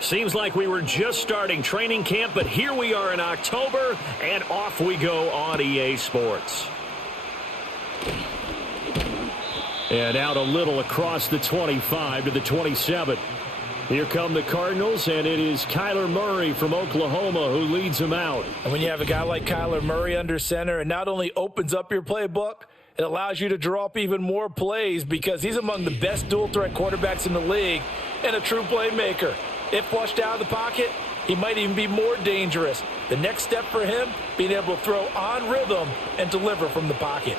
Seems like we were just starting training camp, but here we are in October, and off we go on EA Sports. And out a little across the 25 to the 27. Here come the Cardinals, and it is Kyler Murray from Oklahoma who leads them out. And when you have a guy like Kyler Murray under center, it not only opens up your playbook, it allows you to draw up even more plays because he's among the best dual-threat quarterbacks in the league and a true playmaker. If flushed out of the pocket, he might even be more dangerous. The next step for him, being able to throw on rhythm and deliver from the pocket.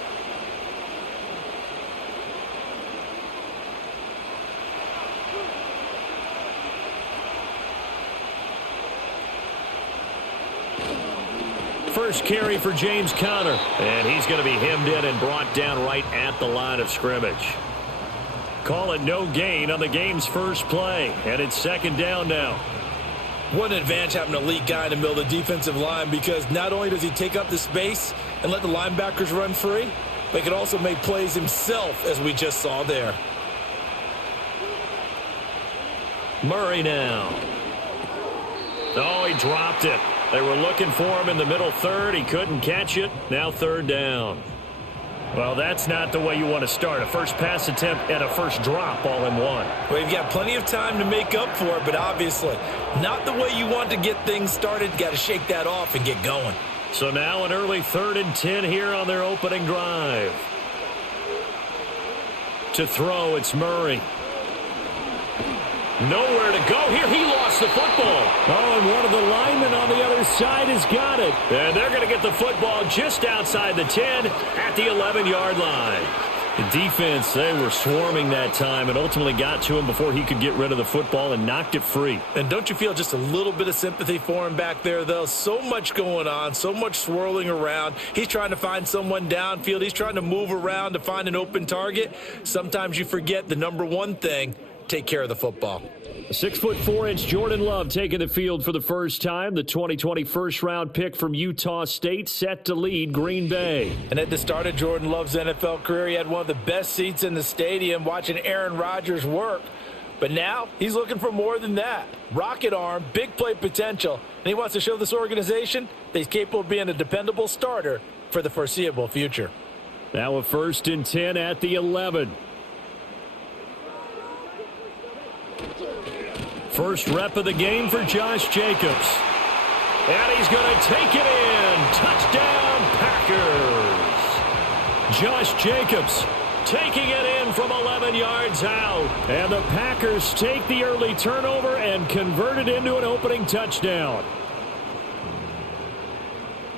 First carry for James Conner, and he's going to be hemmed in and brought down right at the line of scrimmage. Call it no gain on the game's first play, and it's second down now. What an advantage having an elite guy in the middle of the defensive line, because not only does he take up the space and let the linebackers run free, but he can also make plays himself, as we just saw there. Murray now. Oh, he dropped it. They were looking for him in the middle third. He couldn't catch it. Now third down. Well, that's not the way you want to start. A first pass attempt and a first drop all in one. Well, you've got plenty of time to make up for it, but obviously not the way you want to get things started. Got to shake that off and get going. So now an early 3rd and 10 here on their opening drive. To throw, it's Murray. Nowhere to go here. He lost the football. Oh, and one of the linemen on the other side has got it. And they're going to get the football just outside the 10 at the 11-yard line. The defense, they were swarming that time and ultimately got to him before he could get rid of the football and knocked it free. And don't you feel just a little bit of sympathy for him back there, though? So much going on, so much swirling around. He's trying to find someone downfield. He's trying to move around to find an open target. Sometimes you forget the number one thing: take care of the football. 6'4" Jordan Love taking the field for the first time. The 2020 first-round pick from Utah State set to lead Green Bay. And at the start of Jordan Love's NFL career, he had one of the best seats in the stadium watching Aaron Rodgers work. But now he's looking for more than that. Rocket arm, big play potential, and he wants to show this organization that he's capable of being a dependable starter for the foreseeable future. Now a 1st and 10 at the 11. First rep of the game for Josh Jacobs. And he's going to take it in. Touchdown, Packers. Josh Jacobs taking it in from 11 yards out. And the Packers take the early turnover and convert it into an opening touchdown.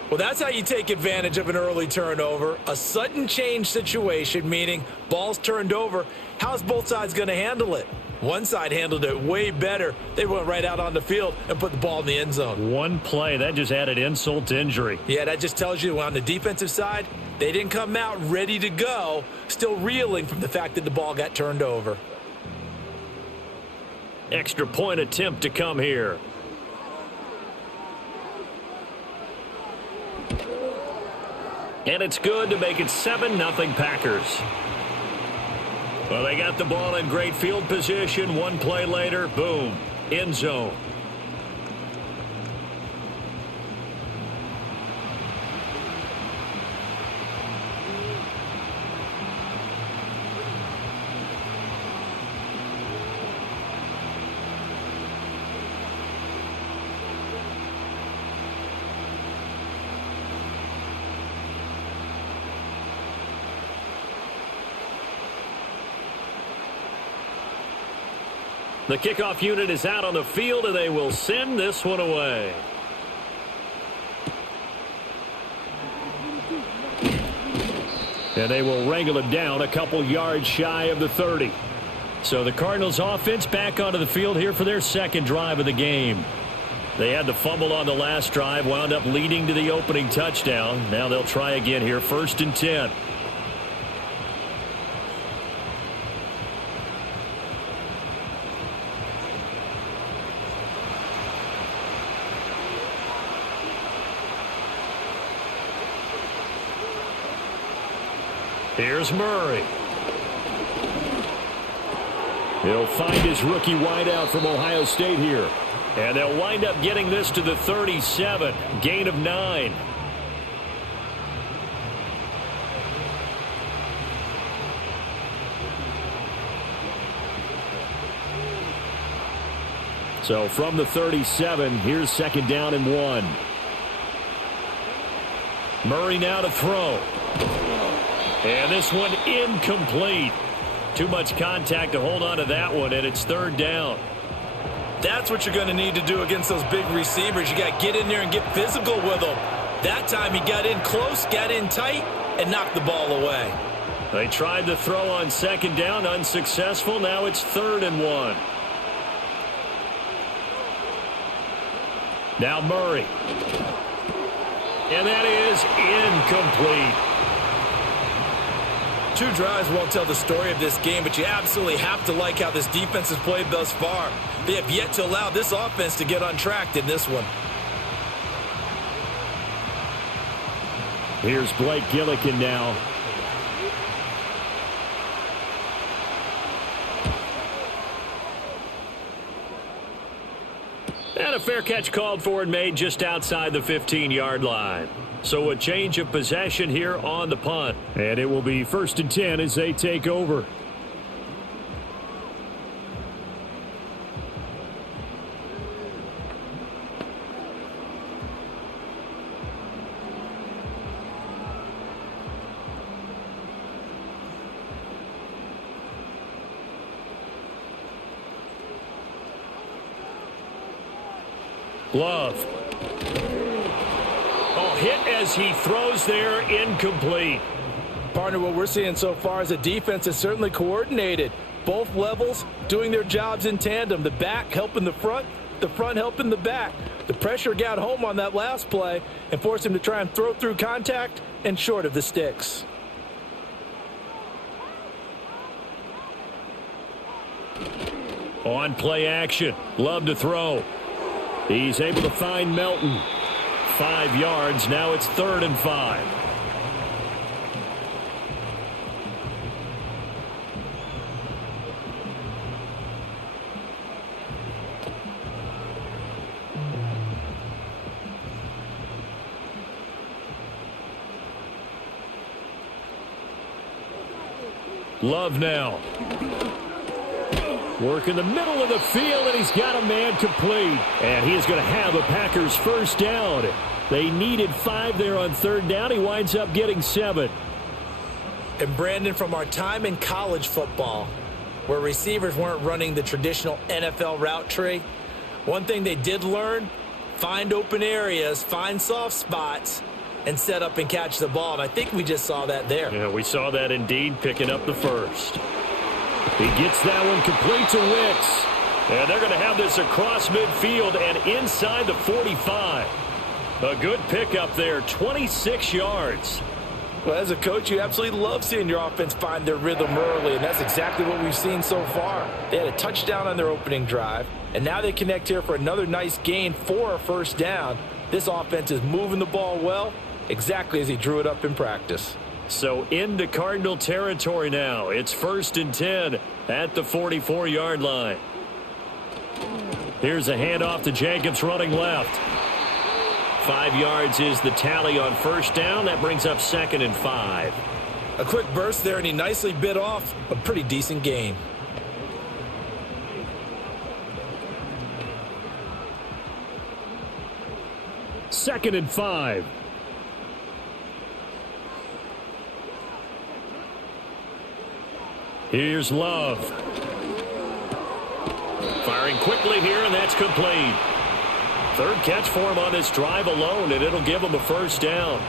Well, that's how you take advantage of an early turnover. A sudden change situation, meaning ball's turned over. How's both sides going to handle it? One side handled it way better. They went right out on the field and put the ball in the end zone. One play, that just added insult to injury. Yeah, that just tells you on the defensive side, they didn't come out ready to go, still reeling from the fact that the ball got turned over. Extra point attempt to come here. And it's good to make it 7-0 Packers. Well, they got the ball in great field position. One play later, boom, end zone. The kickoff unit is out on the field, and they will send this one away. And they will wrangle it down a couple yards shy of the 30. So the Cardinals offense back onto the field here for their second drive of the game. They had the fumble on the last drive, wound up leading to the opening touchdown. Now they'll try again here, 1st and 10. Here's Murray. He'll find his rookie wideout from Ohio State here. And they'll wind up getting this to the 37. Gain of 9. So from the 37, here's second down and 1. Murray now to throw. And this one incomplete. Too much contact to hold on to that one, and it's third down. That's what you're going to need to do against those big receivers. You got to get in there and get physical with them. That time he got in close, got in tight, and knocked the ball away. They tried the throw on second down, unsuccessful. Now it's third and 1. Now Murray. And that is incomplete. 2 drives won't tell the story of this game, but you absolutely have to like how this defense has played thus far. They have yet to allow this offense to get on track in this one. Here's Blake Gillikin now. And a fair catch called for and made just outside the 15-yard line. So a change of possession here on the punt. And it will be 1st and 10 as they take over. Love. Oh, hit as he throws there, incomplete. Partner, what we're seeing so far is the defense is certainly coordinated. Both levels doing their jobs in tandem. The back helping the front helping the back. The pressure got home on that last play and forced him to try and throw through contact and short of the sticks. On play action. Love to throw. He's able to find Melton. 5 yards. Now it's 3rd and 5. Love now. Work in the middle of the field, and he's got a man complete. And he is going to have a Packers first down. They needed 5 there on 3rd down. He winds up getting 7. And Brandon, from our time in college football, where receivers weren't running the traditional NFL route tree, one thing they did learn, find open areas, find soft spots, and set up and catch the ball. And I think we just saw that there. Yeah, we saw that indeed, picking up the first. He gets that one complete to Wicks. And they're going to have this across midfield and inside the 45. A good pickup there, 26 yards. Well, as a coach, you absolutely love seeing your offense find their rhythm early, and that's exactly what we've seen so far. They had a touchdown on their opening drive, and now they connect here for another nice gain for a first down. This offense is moving the ball well, exactly as he drew it up in practice. So into Cardinal territory now. It's 1st and 10 at the 44-yard line. Here's a handoff to Jacobs running left. 5 yards is the tally on first down. That brings up 2nd and 5. A quick burst there, and he nicely bit off a pretty decent gain. Second and 5. Here's Love. Firing quickly here, and that's complete. 3rd catch for him on this drive alone, and it'll give him a first down.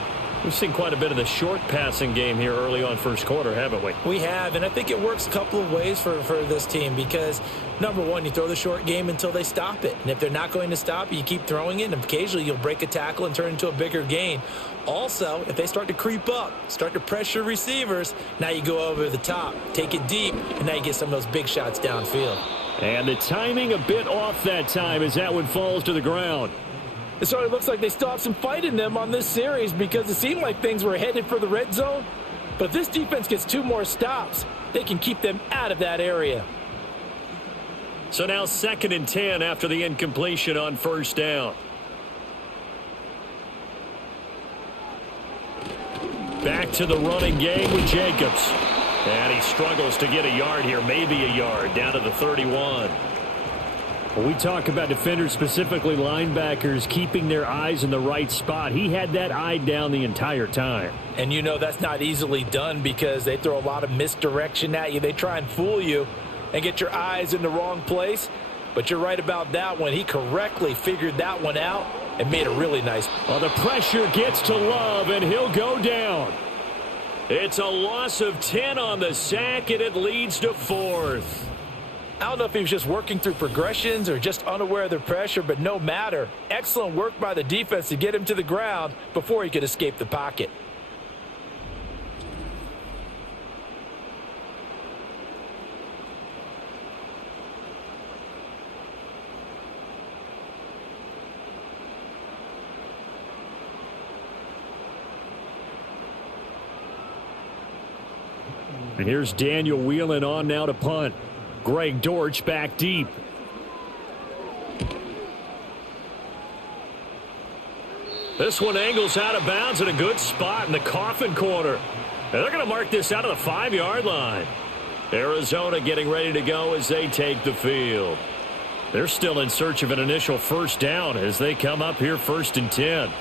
We've seen quite a bit of the short passing game here early on first quarter, haven't we? We have, and I think it works a couple of ways for this team because, number one, you throw the short game until they stop it. And if they're not going to stop it, you keep throwing it, and occasionally you'll break a tackle and turn it into a bigger gain. Also, if they start to creep up, start to pressure receivers, now you go over the top, take it deep, and now you get some of those big shots downfield. And the timing a bit off that time as that one falls to the ground. It sort of looks like they still have some fight in them on this series because it seemed like things were headed for the red zone. But if this defense gets 2 more stops, they can keep them out of that area. So now 2nd and 10 after the incompletion on 1st down. Back to the running game with Jacobs. And he struggles to get a yard here, maybe a yard, down to the 31. When we talk about defenders, specifically linebackers, keeping their eyes in the right spot, he had that eye down the entire time. And you know that's not easily done because they throw a lot of misdirection at you. They try and fool you and get your eyes in the wrong place. But you're right about that one. He correctly figured that one out and made a really nice. Well, the pressure gets to Love, and he'll go down. It's a loss of 10 on the sack, and it leads to 4th. I don't know if he was just working through progressions or just unaware of the pressure, but no matter. Excellent work by the defense to get him to the ground before he could escape the pocket. And here's Daniel Whelan on now to punt. Greg Dortch back deep. This one angles out of bounds at a good spot in the coffin corner. And they're going to mark this out of the 5-yard line. Arizona getting ready to go as they take the field. They're still in search of an initial 1st down as they come up here 1st and 10.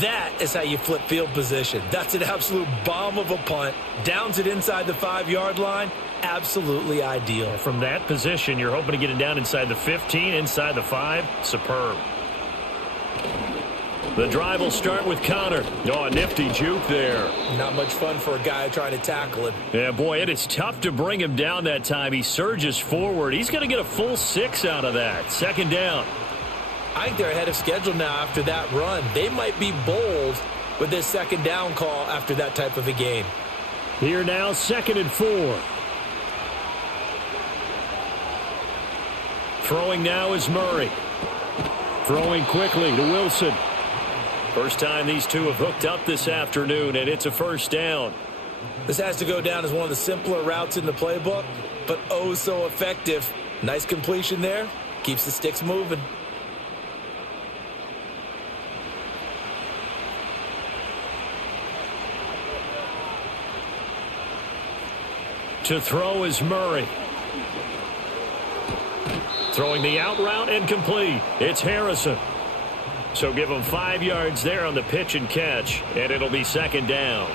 That is how you flip field position. That's an absolute bomb of a punt. Downs it inside the 5-yard line. Absolutely ideal. From that position, you're hoping to get it down inside the 15, inside the 5. Superb. The drive will start with Connor. Oh, a nifty juke there. Not much fun for a guy trying to tackle him. Yeah, boy, it is tough to bring him down that time. He surges forward. He's going to get a full 6 out of that. 2nd down. I think they're ahead of schedule now after that run. They might be bold with this 2nd down call after that type of a game. Here now, 2nd and 4. Throwing now is Murray. Throwing quickly to Wilson. First time these two have hooked up this afternoon, and it's a 1st down. This has to go down as one of the simpler routes in the playbook, but oh so effective. Nice completion there. Keeps the sticks moving. To throw is Murray. Throwing the out route and complete. It's Harrison. So give him 5 yards there on the pitch and catch, and it'll be 2nd down.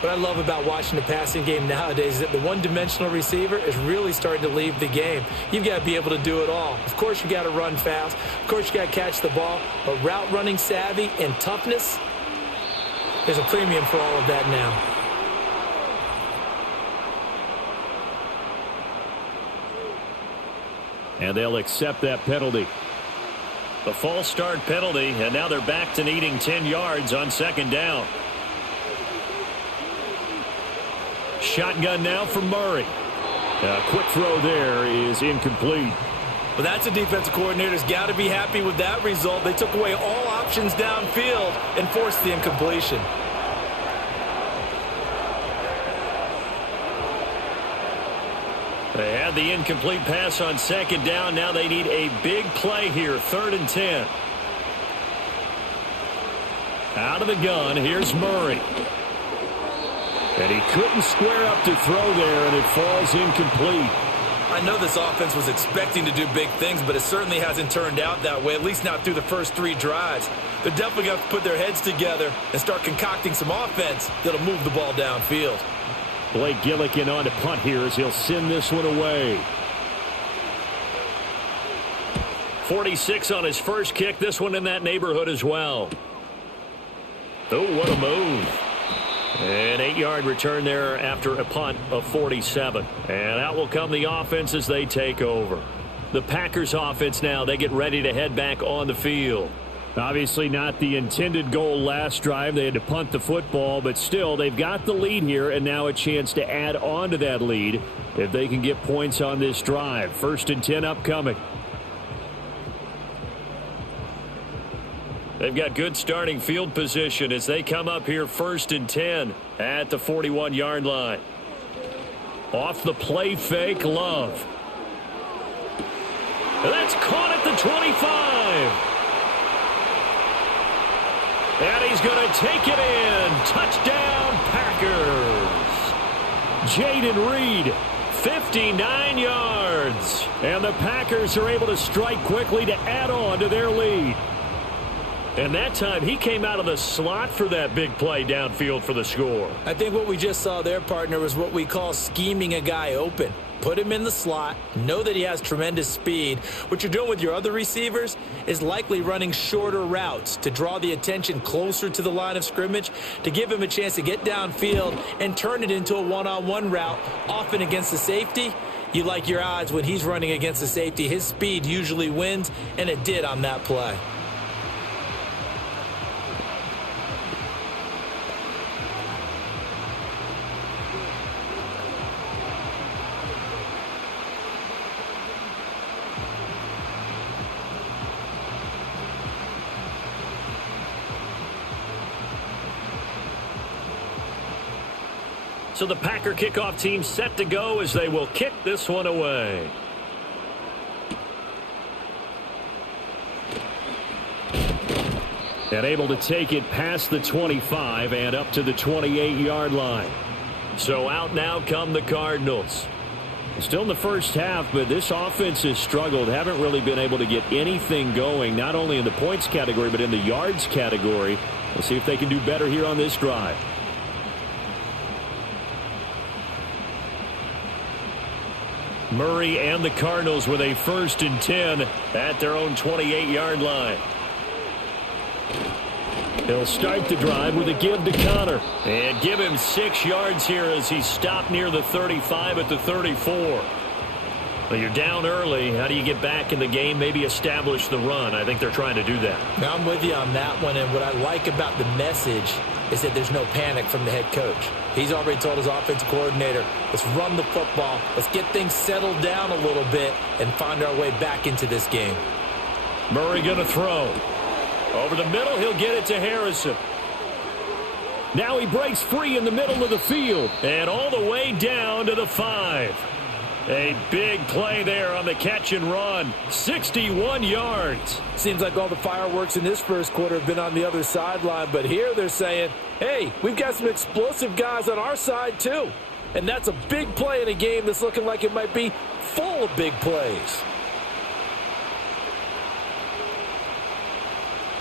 What I love about watching the passing game nowadays is that the one-dimensional receiver is really starting to leave the game. You've got to be able to do it all. Of course, you got to run fast. Of course, you got to catch the ball. But route running savvy and toughness, there's a premium for all of that now. And they'll accept that penalty. The false start penalty, and now they're back to needing 10 yards on 2nd down. Shotgun now from Murray. A quick throw there is incomplete. Well, that's a defensive coordinator's got to be happy with that result. They took away all options downfield and forced the incompletion. They had the incomplete pass on 2nd down. Now they need a big play here, 3rd and 10. Out of the gun, here's Murray. And he couldn't square up to throw there, and it falls incomplete. I know this offense was expecting to do big things, but it certainly hasn't turned out that way, at least not through the first 3 drives. They're definitely going to have to put their heads together and start concocting some offense that'll move the ball downfield. Blake Gillikin on to punt here as he'll send this one away. 46 on his first kick. This one in that neighborhood as well. Oh, what a move. An 8-yard return there after a punt of 47. And out will come the offense as they take over. The Packers offense now, they get ready to head back on the field. Obviously not the intended goal last drive. They had to punt the football, but still they've got the lead here and now a chance to add on to that lead if they can get points on this drive. 1st and 10 upcoming. They've got good starting field position as they come up here 1st and 10 at the 41-yard line. Off the play fake, Love. And that's caught at the 25. And he's going to take it in. Touchdown, Packers. Jaden Reed, 59 yards. And the Packers are able to strike quickly to add on to their lead. And that time, he came out of the slot for that big play downfield for the score. I think what we just saw there, partner, was what we call scheming a guy open. Put him in the slot, know that he has tremendous speed. What you're doing with your other receivers is likely running shorter routes to draw the attention closer to the line of scrimmage, to give him a chance to get downfield and turn it into a one-on-one route, often against the safety. You like your odds when he's running against the safety. His speed usually wins, and it did on that play. So the Packer kickoff team set to go as they will kick this one away. And able to take it past the 25 and up to the 28-yard line. So out now come the Cardinals. Still in the first half, but this offense has struggled. Haven't really been able to get anything going, not only in the points category, but in the yards category. We'll see if they can do better here on this drive. Murray and the Cardinals with a 1st and 10 at their own 28-yard line. They'll start the drive with a give to Connor. And give him 6 yards here as he stopped near the 35 at the 34. Well, you're down early. How do you get back in the game? Maybe establish the run. I think they're trying to do that. Now, I'm with you on that one, and what I like about the message is that there's no panic from the head coach. He's already told his offensive coordinator, let's run the football, let's get things settled down a little bit and find our way back into this game. Murray going to throw. Over the middle, he'll get it to Harrison. Now he breaks free in the middle of the field and all the way down to the 5. A big play there on the catch and run. 61 yards. Seems like all the fireworks in this first quarter have been on the other sideline, but here they're saying, hey, we've got some explosive guys on our side too. And that's a big play in a game that's looking like it might be full of big plays.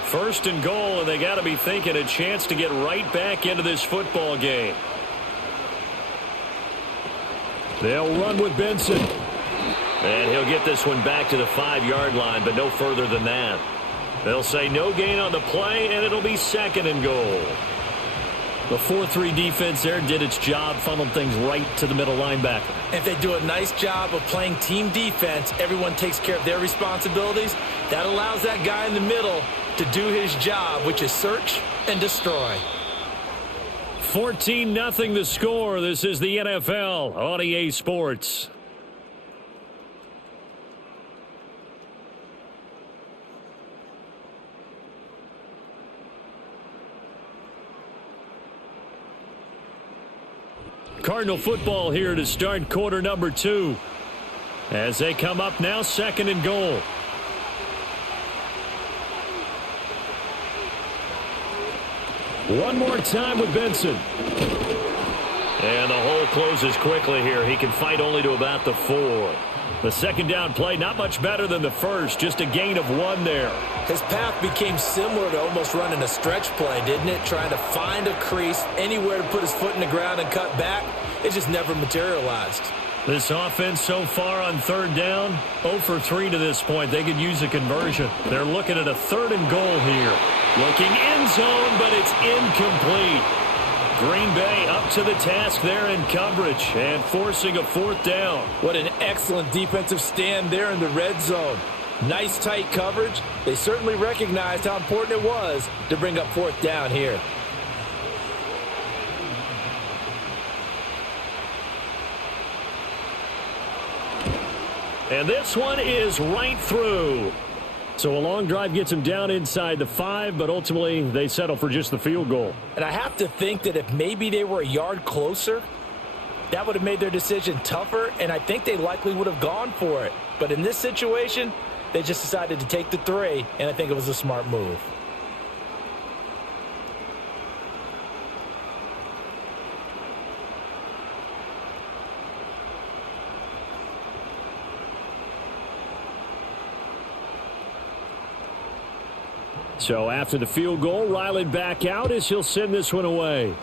1st and goal, and they got to be thinking a chance to get right back into this football game. They'll run with Benson. And he'll get this one back to the 5-yard line, but no further than that. They'll say no gain on the play, and it'll be 2nd and goal. The 4-3 defense there did its job, funneled things right to the middle linebacker. If they do a nice job of playing team defense, everyone takes care of their responsibilities. That allows that guy in the middle to do his job, which is search and destroy. 14-0 the score. This is the NFL on EA Sports. Cardinal football here to start quarter number 2. As they come up now, 2nd and goal. One more time with Benson. And the hole closes quickly here. He can fight only to about the 4. The 2nd down play, not much better than the first. Just a gain of 1 there. His path became similar to almost running a stretch play, didn't it? Trying to find a crease, anywhere to put his foot in the ground and cut back. It just never materialized. This offense so far on 3rd down, 0 for 3 to this point. They could use a conversion. They're looking at a 3rd and goal here. Looking end zone, but it's incomplete. Green Bay up to the task there in coverage and forcing a 4th down. What an excellent defensive stand there in the red zone. Nice tight coverage. They certainly recognized how important it was to bring up 4th down here. And this one is right through. So a long drive gets them down inside the 5, but ultimately they settle for just the field goal. And I have to think that if maybe they were a yard closer, that would have made their decision tougher, and I think they likely would have gone for it. But in this situation, They just decided to take the 3, and I think it was a smart move. So after the field goal, Ryland back out as he'll send this one away.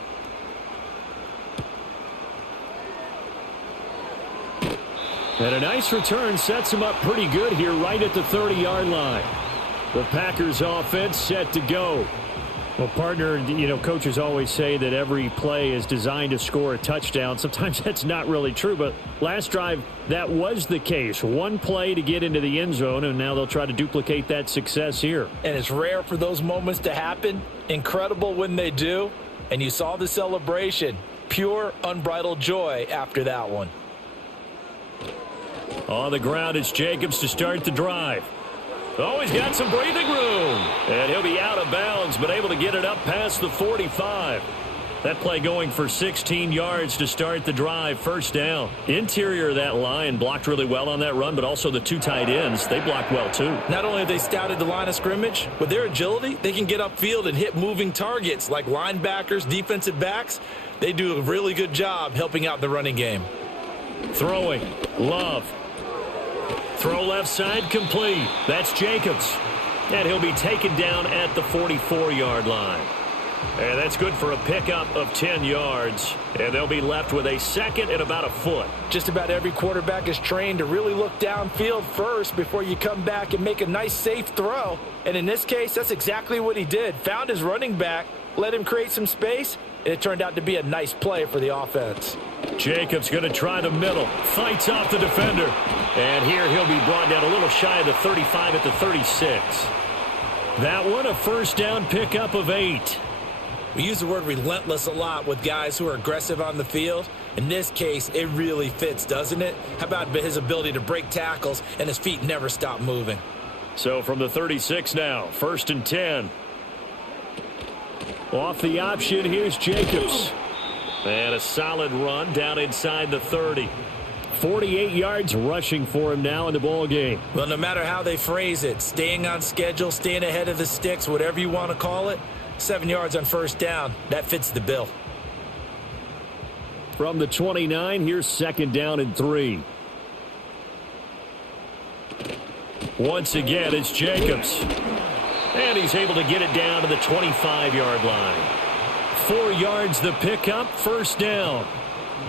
And a nice return sets him up pretty good here right at the 30-yard line. The Packers offense set to go. Well, partner, you know, coaches always say that every play is designed to score a touchdown. Sometimes that's not really true, but last drive, that was the case. One play to get into the end zone, and now they'll try to duplicate that success here. And it's rare for those moments to happen. Incredible when they do. And you saw the celebration. Pure, unbridled joy after that one. On the ground, it's Jacobs to start the drive. Oh, he's got some breathing room. And he'll be out of bounds, but able to get it up past the 45. That play going for 16 yards to start the drive. First down. Interior of that line blocked really well on that run, but also the 2 tight ends, they blocked well too. Not only have they scouted the line of scrimmage, with their agility, they can get upfield and hit moving targets like linebackers, defensive backs. They do a really good job helping out the running game. Throwing. Love. Throw left side complete. That's Jacobs. And he'll be taken down at the 44-yard line. And that's good for a pickup of 10 yards. And they'll be left with a second and about a foot. Just about every quarterback is trained to really look downfield first before you come back and make a nice, safe throw. And in this case, that's exactly what he did. Found his running back, let him create some space, and it turned out to be a nice play for the offense. Jacobs going to try the middle. Fights off the defender. And here he'll be brought down a little shy of the 35 at the 36. That one a first down pickup of 8. We use the word relentless a lot with guys who are aggressive on the field. In this case, it really fits, doesn't it? How about his ability to break tackles and his feet never stop moving? So from the 36 now, 1st and 10. Off the option, here's Jacobs. And a solid run down inside the 30. 48 yards rushing for him now in the ball game. Well, no matter how they phrase it, staying on schedule, staying ahead of the sticks, whatever you want to call it, 7 yards on first down, that fits the bill. From the 29, here's 2nd down and 3. Once again, it's Jacobs. And he's able to get it down to the 25-yard line. 4 yards the pickup, first down.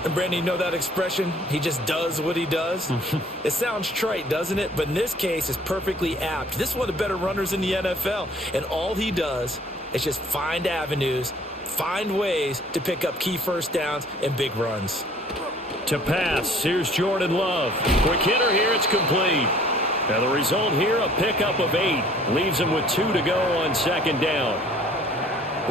And Brandon, you know that expression? He just does what he does. It sounds trite, doesn't it? But in this case, it's perfectly apt. This is one of the better runners in the NFL. And all he does is just find avenues, find ways to pick up key first downs and big runs. To pass, here's Jordan Love. Quick hitter here, it's complete. Now the result here, a pickup of 8. Leaves him with 2 to go on 2nd down.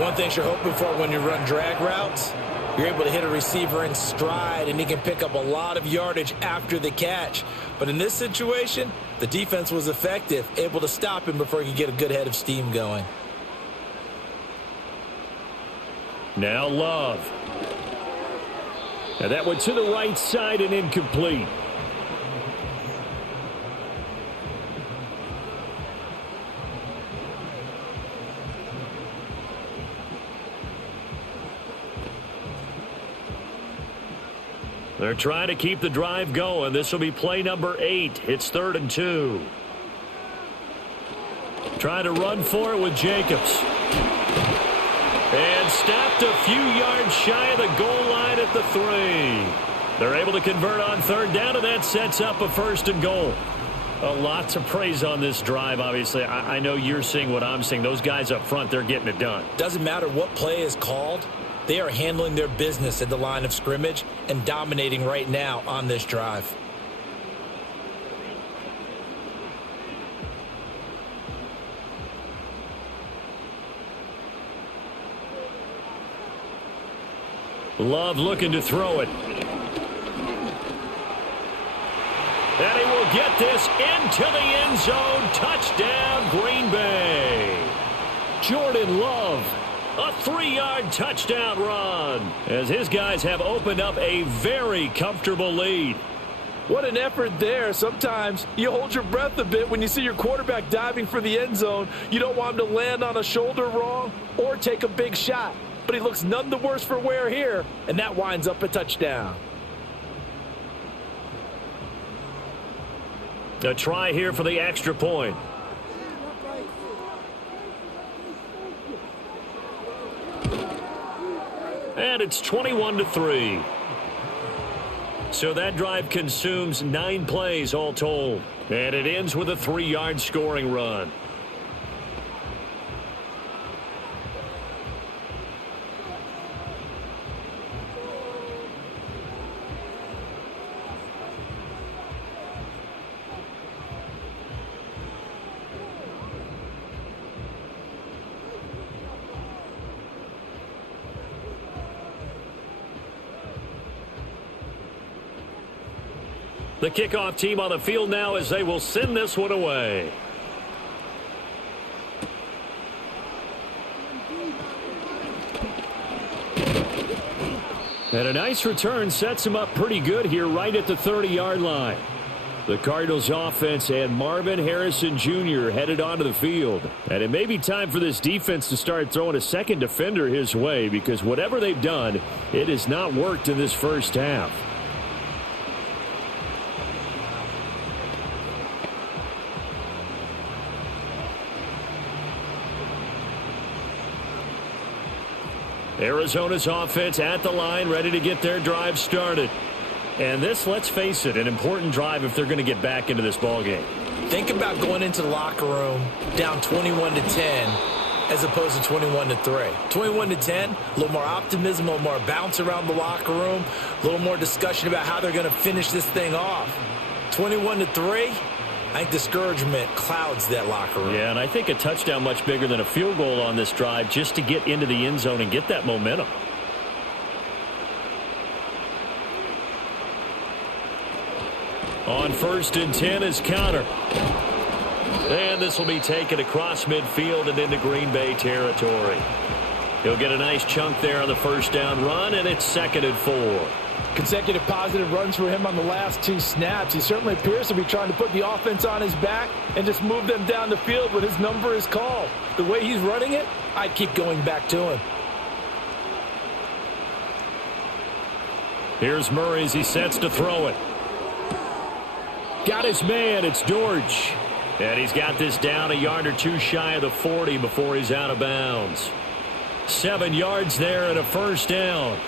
One thing you're hoping for when you run drag routes, you're able to hit a receiver in stride, and he can pick up a lot of yardage after the catch. But in this situation, the defense was effective, able to stop him before he could get a good head of steam going. Now Love. And that went to the right side and incomplete. They're trying to keep the drive going. This will be play number 8. It's 3rd and 2. Trying to run for it with Jacobs. And stopped a few yards shy of the goal line at the 3. They're able to convert on 3rd down, and that sets up a 1st and goal. A lot to praise on this drive, obviously. I know you're seeing what I'm seeing. Those guys up front, they're getting it done. Doesn't matter what play is called. They are handling their business at the line of scrimmage and dominating right now on this drive. Love looking to throw it. And he will get this into the end zone. Touchdown, Green Bay. Jordan Love. A 3-yard touchdown run as his guys have opened up a very comfortable lead. What an effort there. Sometimes you hold your breath a bit when you see your quarterback diving for the end zone. You don't want him to land on a shoulder wrong or take a big shot. But he looks none the worse for wear here, and that winds up a touchdown. A try here for the extra point. And it's 21-3. So that drive consumes 9 plays all told. And it ends with a 3-yard scoring run. The kickoff team on the field now as they will send this one away. And a nice return sets him up pretty good here right at the 30-yard line. The Cardinals offense and Marvin Harrison Jr. headed onto the field. And it may be time for this defense to start throwing a second defender his way, because whatever they've done, it has not worked in this first half. Arizona's offense at the line, ready to get their drive started. And this, let's face it, an important drive if they're going to get back into this ballgame. Think about going into the locker room down 21-10 as opposed to 21-3. 21-10, a little more optimism, a little more bounce around the locker room, a little more discussion about how they're going to finish this thing off. 21-3, I think discouragement clouds that locker room. Yeah, and I think a touchdown much bigger than a field goal on this drive just to get into the end zone and get that momentum. On 1st and 10 is Connor. And this will be taken across midfield and into Green Bay territory. He'll get a nice chunk there on the first down run, and it's 2nd and 4. Consecutive positive runs for him on the last 2 snaps. He certainly appears to be trying to put the offense on his back and just move them down the field when his number is called. The way he's running it, I'd keep going back to him. Here's Murray as he sets to throw it. Got his man. It's George. And he's got this down a yard or 2 shy of the 40 before he's out of bounds. 7 yards there and a first down.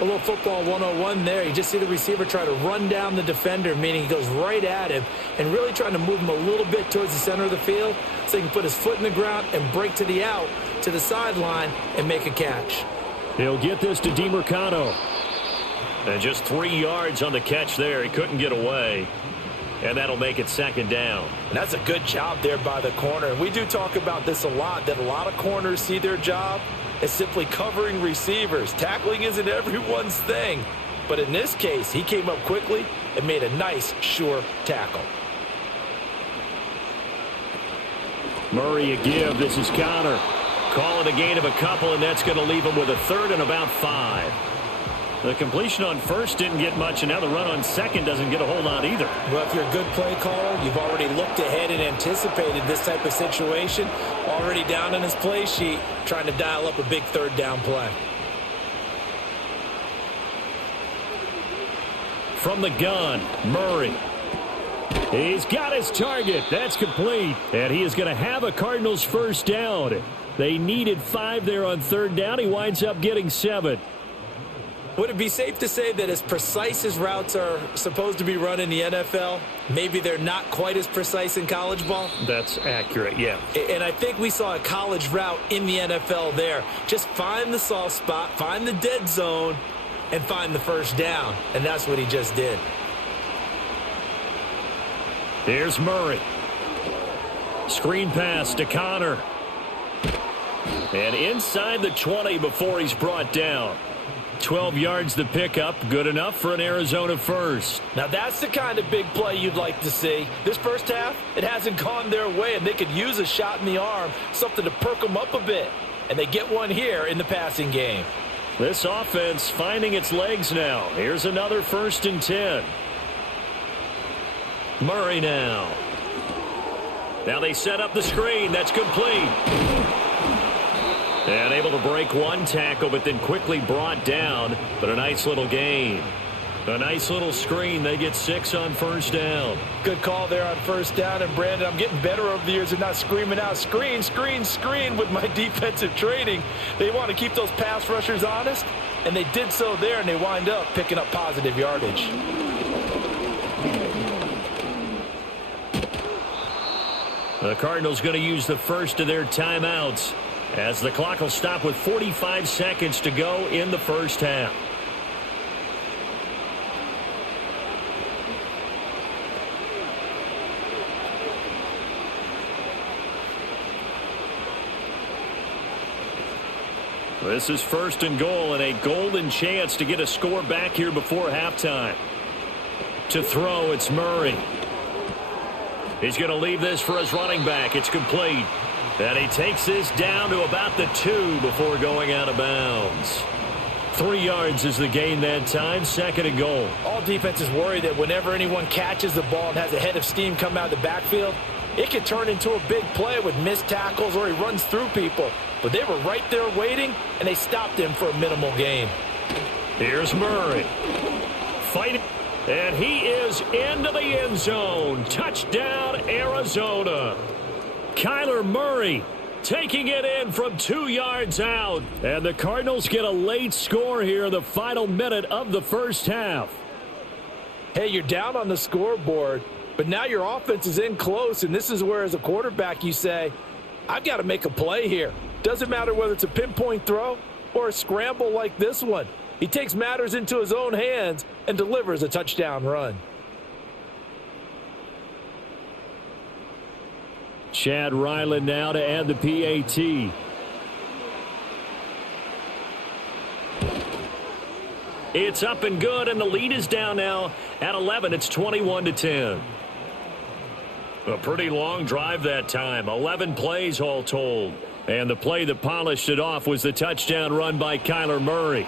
A little football 101 there. You just see the receiver try to run down the defender, meaning he goes right at him and really trying to move him a little bit towards the center of the field so he can put his foot in the ground and break to the out, to the sideline, and make a catch. He'll get this to DiMercado. And just 3 yards on the catch there. He couldn't get away. And that'll make it 2nd down. And that's a good job there by the corner. And we do talk about this a lot, that a lot of corners see their job as simply covering receivers. Tackling isn't everyone's thing. But in this case, he came up quickly and made a nice, sure tackle. Murray a give. This is Connor. Call it a gain of a couple, and that's going to leave him with a 3rd and about 5. The completion on 1st didn't get much, and now the run on 2nd doesn't get a whole lot either. Well, if you're a good play caller, you've already looked ahead and anticipated this type of situation. Already down on his play sheet, trying to dial up a big 3rd down play. From the gun, Murray. He's got his target. That's complete. And he is going to have a Cardinals first down. They needed 5 there on 3rd down. He winds up getting 7. Would it be safe to say that as precise as routes are supposed to be run in the NFL, maybe they're not quite as precise in college ball? That's accurate, yeah. And I think we saw a college route in the NFL there. Just find the soft spot, find the dead zone, and find the first down. And that's what he just did. Here's Murray. Screen pass to Connor. And inside the 20 before he's brought down. 12 yards the pickup, good enough for an Arizona first. Now that's the kind of big play you'd like to see. This first half, it hasn't gone their way, and they could use a shot in the arm, something to perk them up a bit. And they get one here in the passing game. This offense finding its legs now. Here's another 1st and 10. Murray now. Now they set up the screen. That's complete. And able to break one tackle, but then quickly brought down. But a nice little gain. A nice little screen. They get 6 on first down. Good call there on first down. And, Brandon, I'm getting better over the years and not screaming out, screen, screen, screen with my defensive training. They want to keep those pass rushers honest, and they did so there, and they wind up picking up positive yardage. The Cardinals going to use the first of their timeouts as the clock will stop with 45 seconds to go in the first half. This is first and goal and a golden chance to get a score back here before halftime. To throw, it's Murray. He's going to leave this for his running back. It's complete. And he takes this down to about the 2 before going out of bounds. 3 yards is the gain that time. Second and goal. All defenses worry that whenever anyone catches the ball and has a head of steam come out of the backfield, it can turn into a big play with missed tackles or he runs through people. But they were right there waiting, and they stopped him for a minimal gain. Here's Murray. Fighting. And he is into the end zone. Touchdown, Arizona. Kyler Murray taking it in from 2 yards out. And the Cardinals get a late score here in the final minute of the first half. Hey, you're down on the scoreboard, but now your offense is in close, and this is where, as a quarterback, you say, I've got to make a play here. Doesn't matter whether it's a pinpoint throw or a scramble like this one. He takes matters into his own hands and delivers a touchdown run. Chad Ryland now to add the PAT. It's up and good, and the lead is down now at 11. It's 21-10. A pretty long drive that time. 11 plays all told. And the play that polished it off was the touchdown run by Kyler Murray.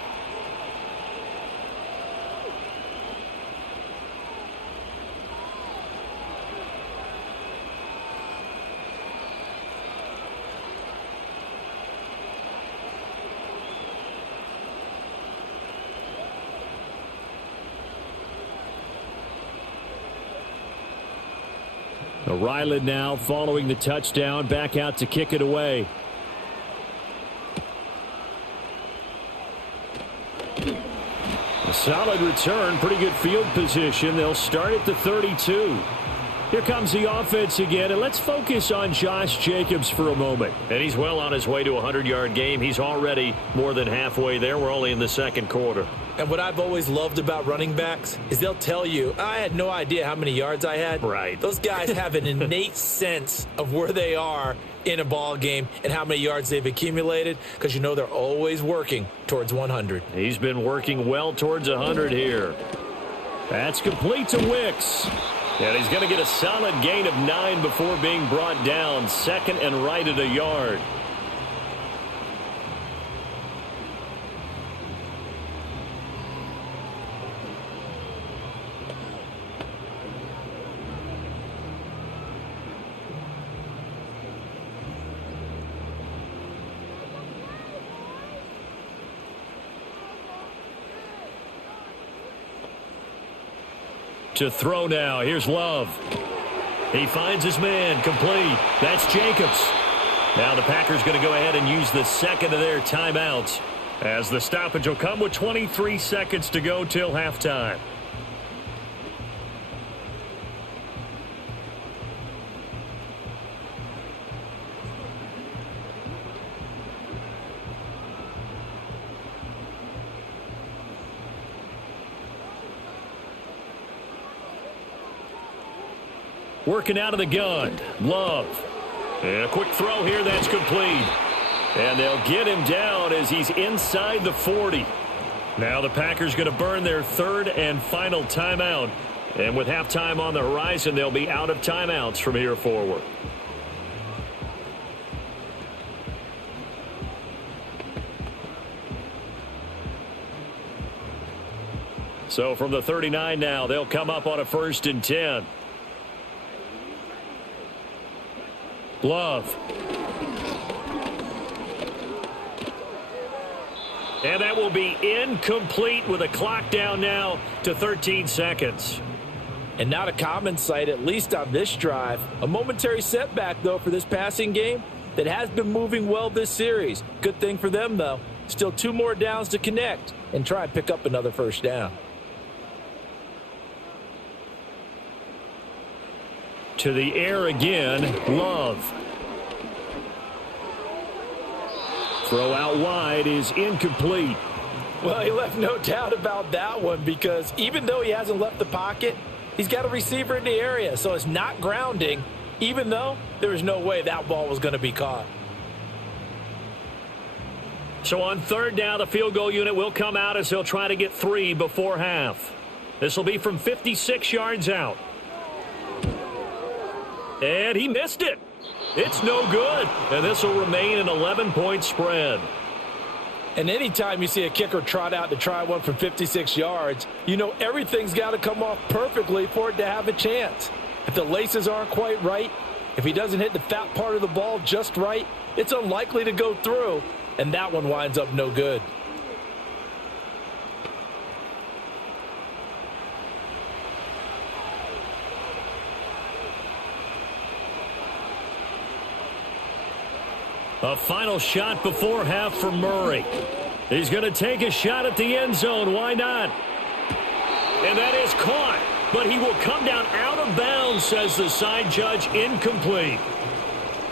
Ryland now following the touchdown, back out to kick it away. A solid return, pretty good field position. They'll start at the 32. Here comes the offense again, and let's focus on Josh Jacobs for a moment. And he's well on his way to a 100-yard game. He's already more than halfway there. We're only in the second quarter. And what I've always loved about running backs is they'll tell you, I had no idea how many yards I had. Right. Those guys have an innate sense of where they are in a ball game and how many yards they've accumulated, because you know they're always working towards 100. He's been working well towards 100 here. That's complete to Wicks. And he's going to get a solid gain of 9 before being brought down. Second and right at a yard. To throw now. Here's Love. He finds his man. Complete. That's Jacobs. Now the Packers going to go ahead and use the second of their timeouts, as the stoppage will come with 23 seconds to go till halftime. Working out of the gun. Love. And a quick throw here. That's complete. And they'll get him down as he's inside the 40. Now the Packers going to burn their third and final timeout. And with halftime on the horizon, they'll be out of timeouts from here forward. So from the 39 now, they'll come up on a 1st and 10. Love. And that will be incomplete with a clock down now to 13 seconds. And not a common sight, at least on this drive. A momentary setback, though, for this passing game that has been moving well this series. Good thing for them, though. Still 2 more downs to connect and try and pick up another first down. To the air again, Love. Throw out wide is incomplete. Well, he left no doubt about that one because even though he hasn't left the pocket, he's got a receiver in the area, so it's not grounding, even though there was no way that ball was going to be caught. So on third down, the field goal unit will come out as they'll try to get 3 before half. This will be from 56 yards out. And he missed it. It's no good. And this will remain an 11-point spread. And anytime you see a kicker trot out to try one from 56 yards, you know everything's got to come off perfectly for it to have a chance. If the laces aren't quite right, if he doesn't hit the fat part of the ball just right, it's unlikely to go through, and that one winds up no good. A final shot before half for Murray. He's going to take a shot at the end zone. Why not? And that is caught. But he will come down out of bounds, says the side judge. Incomplete.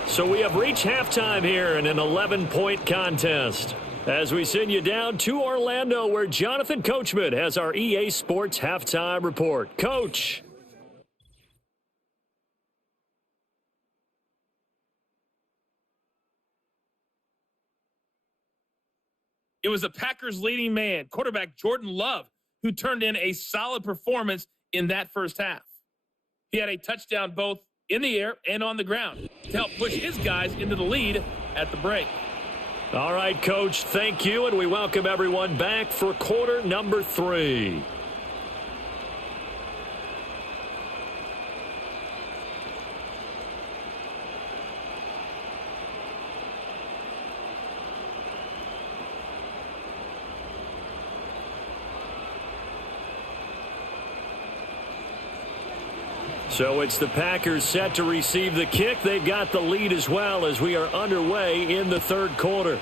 So we have reached halftime here in an 11-point contest. As we send you down to Orlando, where Jonathan Coachman has our EA Sports Halftime Report. Coach. It was the Packers' leading man, quarterback Jordan Love, who turned in a solid performance in that first half. He had a touchdown both in the air and on the ground to help push his guys into the lead at the break. All right, Coach, thank you, and we welcome everyone back for quarter number 3. So it's the Packers set to receive the kick. They've got the lead as well as we are underway in the third quarter.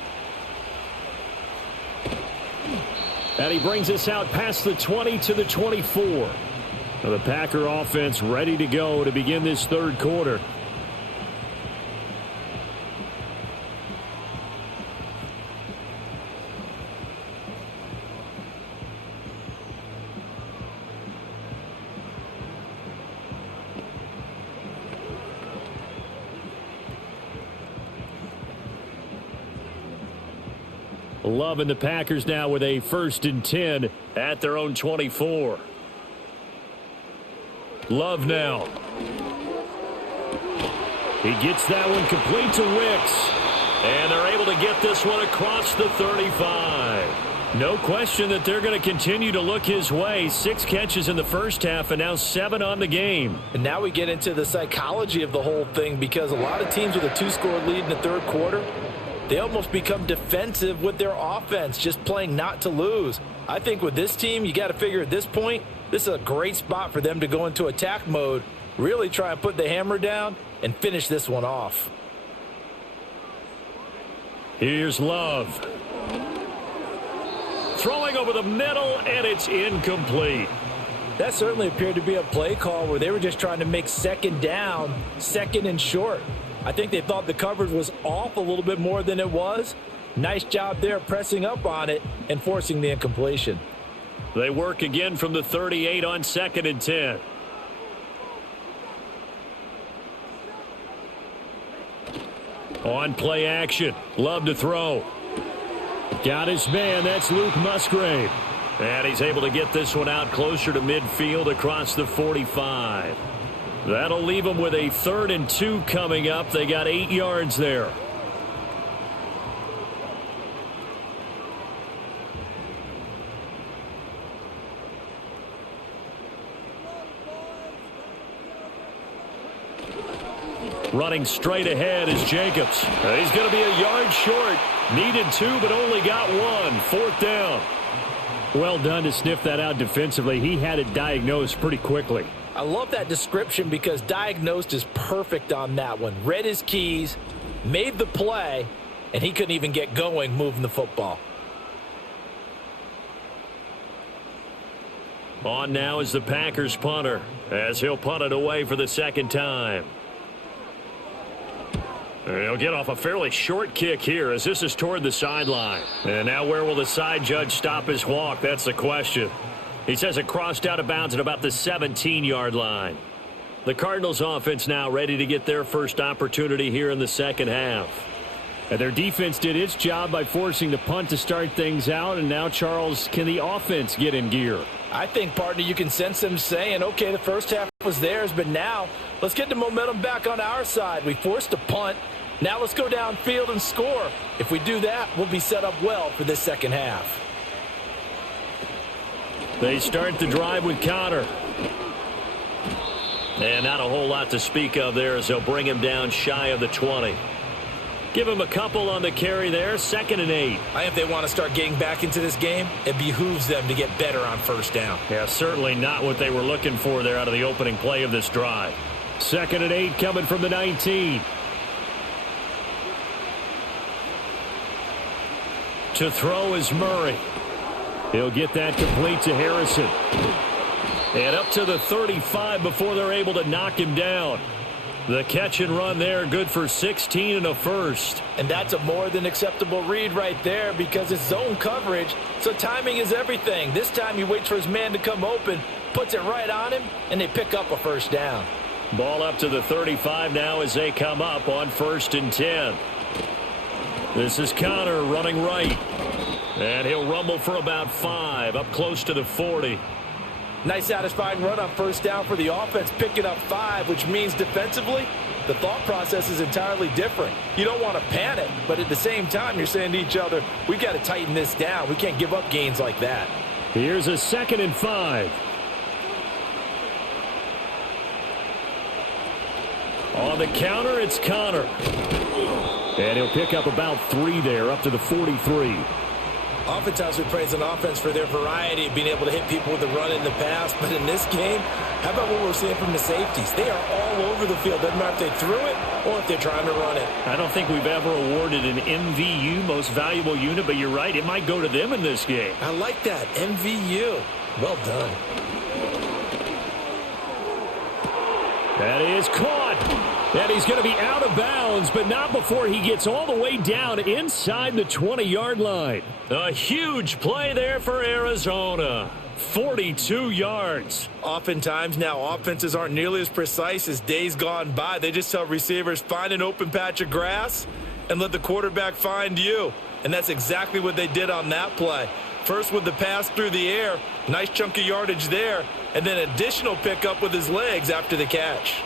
And he brings us out past the 20 to the 24. Now the Packer offense ready to go to begin this third quarter. Love and the Packers now with a 1st and 10 at their own 24. Love now. He gets that one complete to Wicks. And they're able to get this one across the 35. No question that they're going to continue to look his way. 6 catches in the first half and now 7 on the game. And now we get into the psychology of the whole thing because a lot of teams with a 2-score lead in the third quarter, they almost become defensive with their offense, just playing not to lose. I think with this team, you got to figure at this point, this is a great spot for them to go into attack mode, really try and put the hammer down and finish this one off. Here's Love. Throwing over the middle, and it's incomplete. That certainly appeared to be a play call where they were just trying to make second down, second and short. I think they thought the coverage was off a little bit more than it was. Nice job there pressing up on it and forcing the incompletion. They work again from the 38 on 2nd and 10. On play action. Love to throw. Got his man. That's Luke Musgrave. And he's able to get this one out closer to midfield across the 45. That'll leave them with a 3rd and 2 coming up. They got 8 yards there. Running straight ahead is Jacobs. He's going to be a yard short. Needed 2, but only got 1. 4th down. Well done to sniff that out defensively. He had it diagnosed pretty quickly. I love that description because diagnosed is perfect on that one. Read his keys, made the play, and he couldn't even get going moving the football. On now is the Packers punter as he'll punt it away for the 2nd time. And he'll get off a fairly short kick here as this is toward the sideline. And now where will the side judge stop his walk? That's the question. He says it crossed out of bounds at about the 17-yard line. The Cardinals offense now ready to get their first opportunity here in the 2nd half. And their defense did its job by forcing the punt to start things out. And now, Charles, can the offense get in gear? I think, partner, you can sense them saying, okay, the first half was theirs, but now let's get the momentum back on our side. We forced a punt. Now let's go downfield and score. If we do that, we'll be set up well for this 2nd half. They start the drive with Connor. And not a whole lot to speak of there as they'll bring him down shy of the 20. Give him a couple on the carry there. 2nd and 8. I think if they want to start getting back into this game, it behooves them to get better on 1st down. Yeah, certainly not what they were looking for there out of the opening play of this drive. 2nd and 8 coming from the 19. To throw is Murray. He'll get that complete to Harrison. And up to the 35 before they're able to knock him down. The catch and run there, good for 16 and a first. And that's a more than acceptable read right there because it's zone coverage, so timing is everything. This time he waits for his man to come open, puts it right on him, and they pick up a 1st down. Ball up to the 35 now as they come up on 1st and 10. This is Connor running right. And he'll rumble for about 5, up close to the 40. Nice satisfying run on 1st down for the offense, picking up 5, which means defensively, the thought process is entirely different. You don't want to panic, but at the same time, you're saying to each other, we got to tighten this down. We can't give up gains like that. Here's a 2nd and 5. On the counter, it's Connor. And he'll pick up about 3 there, up to the 43. Oftentimes we praise an offense for their variety of being able to hit people with the run in the past. But in this game, how about what we're seeing from the safeties? They are all over the field. Doesn't matter if they threw it or if they're trying to run it. I don't think we've ever awarded an MVU, most valuable unit, but you're right. It might go to them in this game. I like that. MVU. Well done. That is caught. And he's going to be out of bounds, but not before he gets all the way down inside the 20-yard line. A huge play there for Arizona. 42 yards. Oftentimes now offenses aren't nearly as precise as days gone by. They just tell receivers, find an open patch of grass and let the quarterback find you. And that's exactly what they did on that play. First with the pass through the air, nice chunk of yardage there, and then additional pickup with his legs after the catch.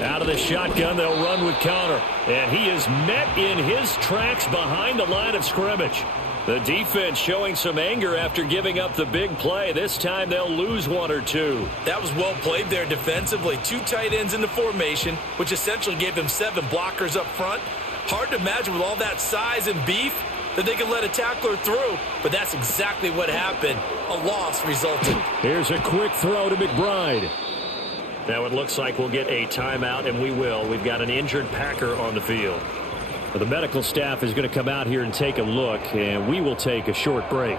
Out of the shotgun, they'll run with Connor. And he is met in his tracks behind the line of scrimmage. The defense showing some anger after giving up the big play. This time they'll lose 1 or 2. That was well played there defensively. 2 tight ends in the formation, which essentially gave them 7 blockers up front. Hard to imagine with all that size and beef that they could let a tackler through, but that's exactly what happened. A loss resulted. Here's a quick throw to McBride. Now it looks like we'll get a timeout, and we will. We've got an injured Packer on the field. Well, the medical staff is going to come out here and take a look, and we will take a short break.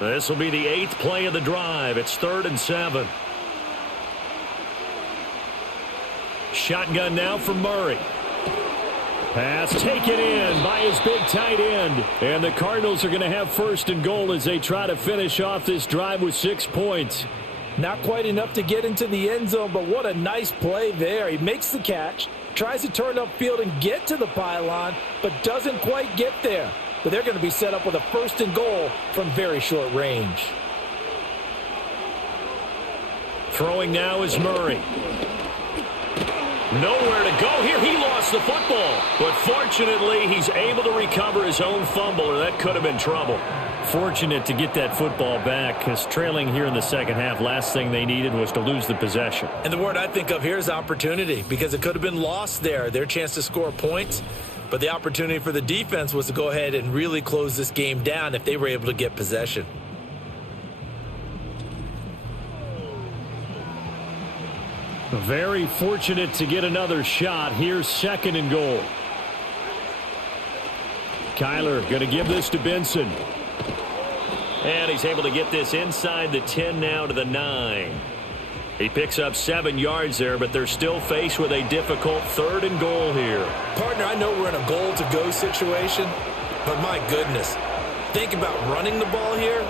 This will be the 8th play of the drive. It's 3rd and 7. Shotgun now for Murray. Pass taken in by his big tight end. And the Cardinals are going to have 1st and goal as they try to finish off this drive with 6 points. Not quite enough to get into the end zone, but what a nice play there. He makes the catch, tries to turn upfield and get to the pylon, but doesn't quite get there. but they're going to be set up with a 1st and goal from very short range. Throwing now is Murray. Nowhere to go here. He lost the football. But fortunately, he's able to recover his own fumble, or that could have been trouble. Fortunate to get that football back, because trailing here in the second half, last thing they needed was to lose the possession. And the word I think of here is opportunity, because it could have been lost there. Their chance to score points, but the opportunity for the defense was to go ahead and really close this game down if they were able to get possession. Very fortunate to get another shot. Here's 2nd and goal. Kyler going to give this to Benson. And he's able to get this inside the 10 now to the 9. He picks up 7 yards there, but they're still faced with a difficult 3rd and goal here. Partner, I know we're in a goal-to-go situation, but my goodness, think about running the ball here.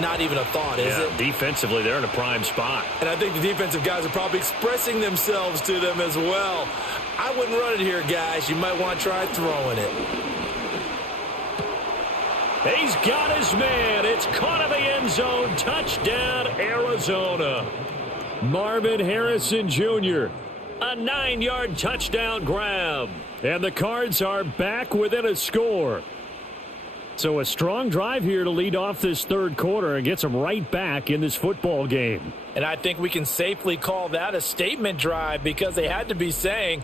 Not even a thought, is it? Defensively, they're in a prime spot. And I think the defensive guys are probably expressing themselves to them as well. I wouldn't run it here, guys. You might want to try throwing it. He's got his man. It's caught in the end zone. Touchdown, Arizona. Marvin Harrison Jr., a 9-yard touchdown grab. And the Cards are back within a score. So a strong drive here to lead off this 3rd quarter and gets them right back in this football game. And I think we can safely call that a statement drive, because they had to be saying,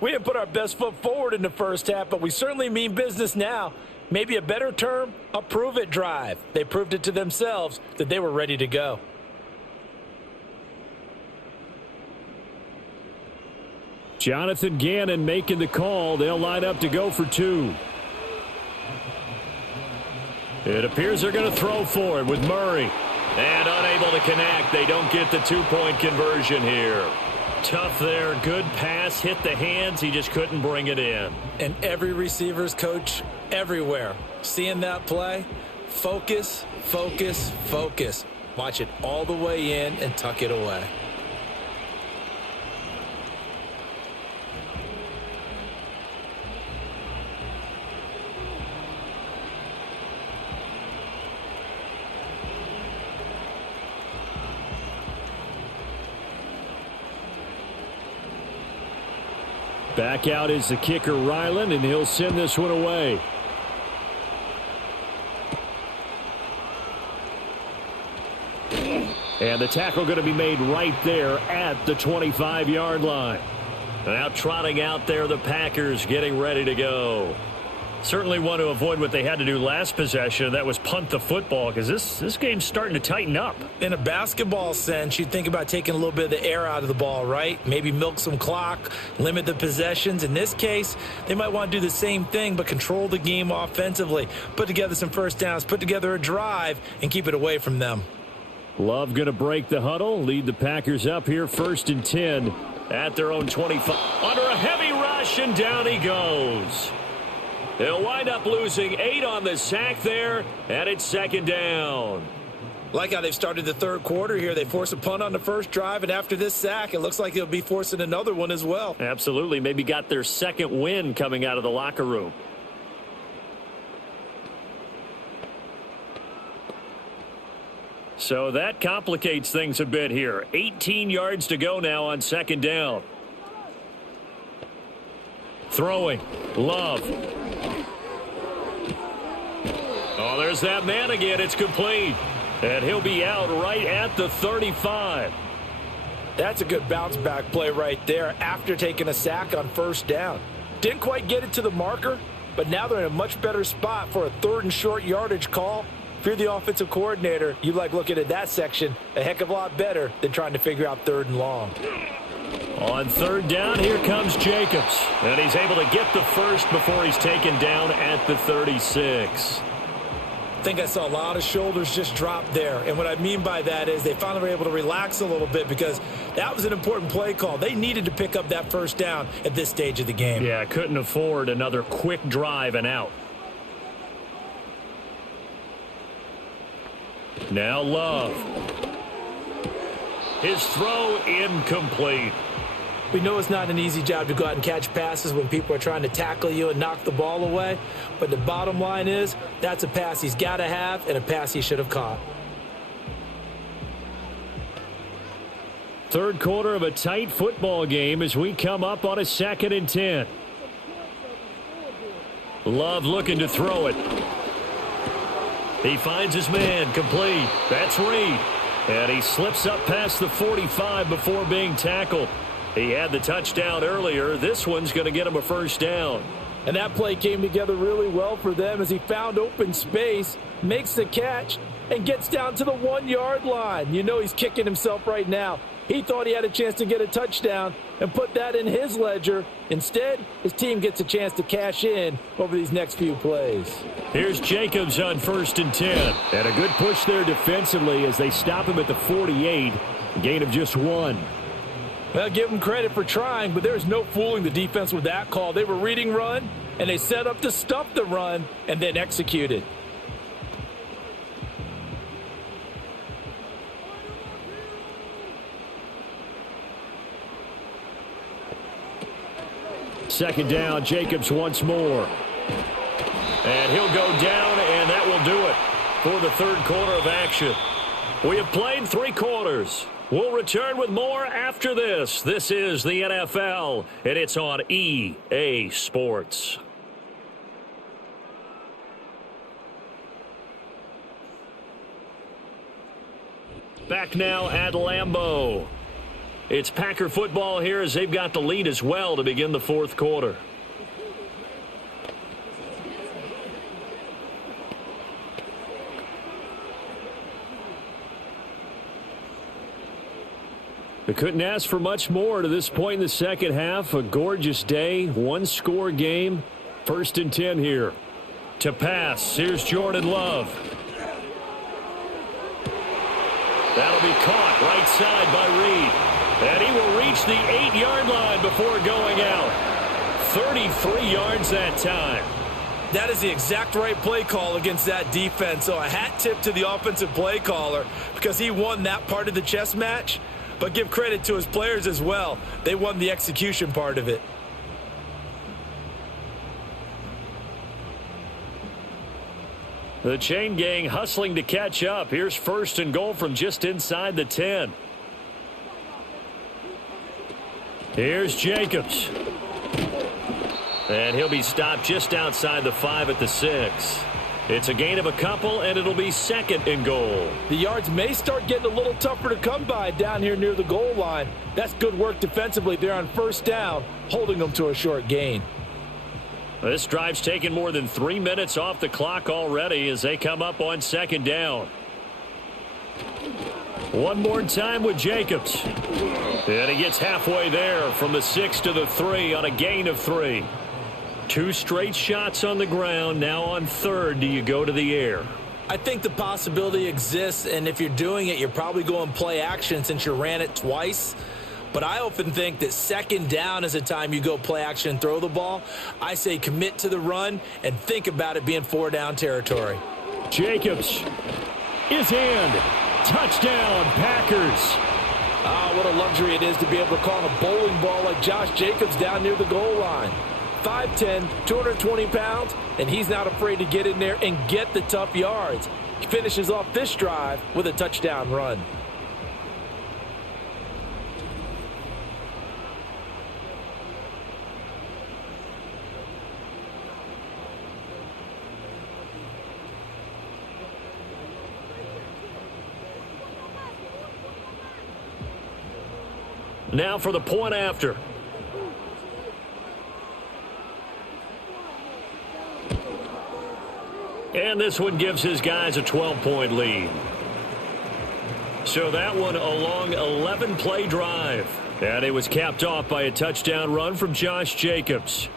we didn't put our best foot forward in the first half, but we certainly mean business now. Maybe a better term, a prove-it drive. They proved it to themselves that they were ready to go. Jonathan Gannon making the call. They'll line up to go for 2. It appears they're going to throw for it with Murray. And unable to connect. They don't get the 2-point conversion here. Tough there. Good pass. Hit the hands. He just couldn't bring it in. And every receiver's coach everywhere, seeing that play, focus, focus, focus. Watch it all the way in and tuck it away. Back out is the kicker, Ryland, and he'll send this one away. And the tackle going to be made right there at the 25-yard line. Now trotting out there, the Packers getting ready to go. Certainly want to avoid what they had to do last possession. That was punt the football, because this game's starting to tighten up. In a basketball sense, you'd think about taking a little bit of the air out of the ball, right? Maybe milk some clock, limit the possessions. In this case, they might want to do the same thing, but control the game offensively. Put together some first downs, put together a drive, and keep it away from them. Love going to break the huddle, lead the Packers up here 1st and 10 at their own 25. Under a heavy rush, and down he goes. They'll wind up losing 8 on the sack there, and it's 2nd down. Like how they've started the 3rd quarter here. They force a punt on the first drive, and after this sack, it looks like they'll be forcing another one as well. Absolutely. Maybe got their 2nd win coming out of the locker room. So that complicates things a bit here. 18 yards to go now on 2nd down. Throwing. Love. Oh, there's that man again. It's complete. And he'll be out right at the 35. That's a good bounce back play right there after taking a sack on 1st down. Didn't quite get it to the marker, but now they're in a much better spot for a 3rd and short yardage call. If you're the offensive coordinator, you like looking at that section a heck of a lot better than trying to figure out 3rd and long. On 3rd down, here comes Jacobs. And he's able to get the first before he's taken down at the 36. I think I saw a lot of shoulders just drop there. And what I mean by that is they finally were able to relax a little bit, because that was an important play call. They needed to pick up that 1st down at this stage of the game. Yeah, couldn't afford another quick drive and out. Now Love. His throw incomplete. We know it's not an easy job to go out and catch passes when people are trying to tackle you and knock the ball away. But the bottom line is, that's a pass he's got to have and a pass he should have caught. Third quarter of a tight football game as we come up on a 2nd and 10. Love looking to throw it. He finds his man, complete. That's Reed. And he slips up past the 45 before being tackled. He had the touchdown earlier. This one's going to get him a first down. And that play came together really well for them as he found open space, makes the catch, and gets down to the 1-yard line. You know he's kicking himself right now. He thought he had a chance to get a touchdown and put that in his ledger. Instead, his team gets a chance to cash in over these next few plays. Here's Jacobs on 1st and 10. And a good push there defensively as they stop him at the 48. A gain of just 1. Well, give them credit for trying, but there's no fooling the defense with that call. They were reading run, and they set up to stuff the run and then executed. Second down, Jacobs once more. And he'll go down, and that will do it for the third quarter of action. We have played 3 quarters. We'll return with more after this. This is the NFL, and it's on EA Sports. Back now at Lambeau. It's Packer football here as they've got the lead as well to begin the fourth quarter. They couldn't ask for much more to this point in the second half. A gorgeous day, 1-score game. 1st and 10 here. To pass, here's Jordan Love. That'll be caught right side by Reed. And he will reach the 8-yard line before going out. 33 yards that time. That is the exact right play call against that defense. So a hat tip to the offensive play caller because he won that part of the chess match. But give credit to his players as well. They won the execution part of it. The chain gang hustling to catch up. Here's 1st and goal from just inside the 10. Here's Jacobs. And he'll be stopped just outside the 5 at the 6. It's a gain of a couple, and it'll be 2nd and goal. The yards may start getting a little tougher to come by down here near the goal line. That's good work defensively there on 1st down, holding them to a short gain. This drive's taken more than 3 minutes off the clock already as they come up on 2nd down. One more time with Jacobs. And he gets halfway there from the 6 to the 3 on a gain of 3. 2 straight shots on the ground. Now on 3rd, do you go to the air? I think the possibility exists, and if you're doing it, you're probably going play action since you ran it twice. But I often think that 2nd down is a time you go play action and throw the ball. I say commit to the run and think about it being 4-down territory. Jacobs is in. Touchdown, Packers. Ah, what a luxury it is to be able to call a bowling ball like Josh Jacobs down near the goal line. 5'10", 220 pounds, and he's not afraid to get in there and get the tough yards. He finishes off this drive with a touchdown run. Now for the point after. And this one gives his guys a 12-point lead. So that one a long 11-play drive. And it was capped off by a touchdown run from Josh Jacobs.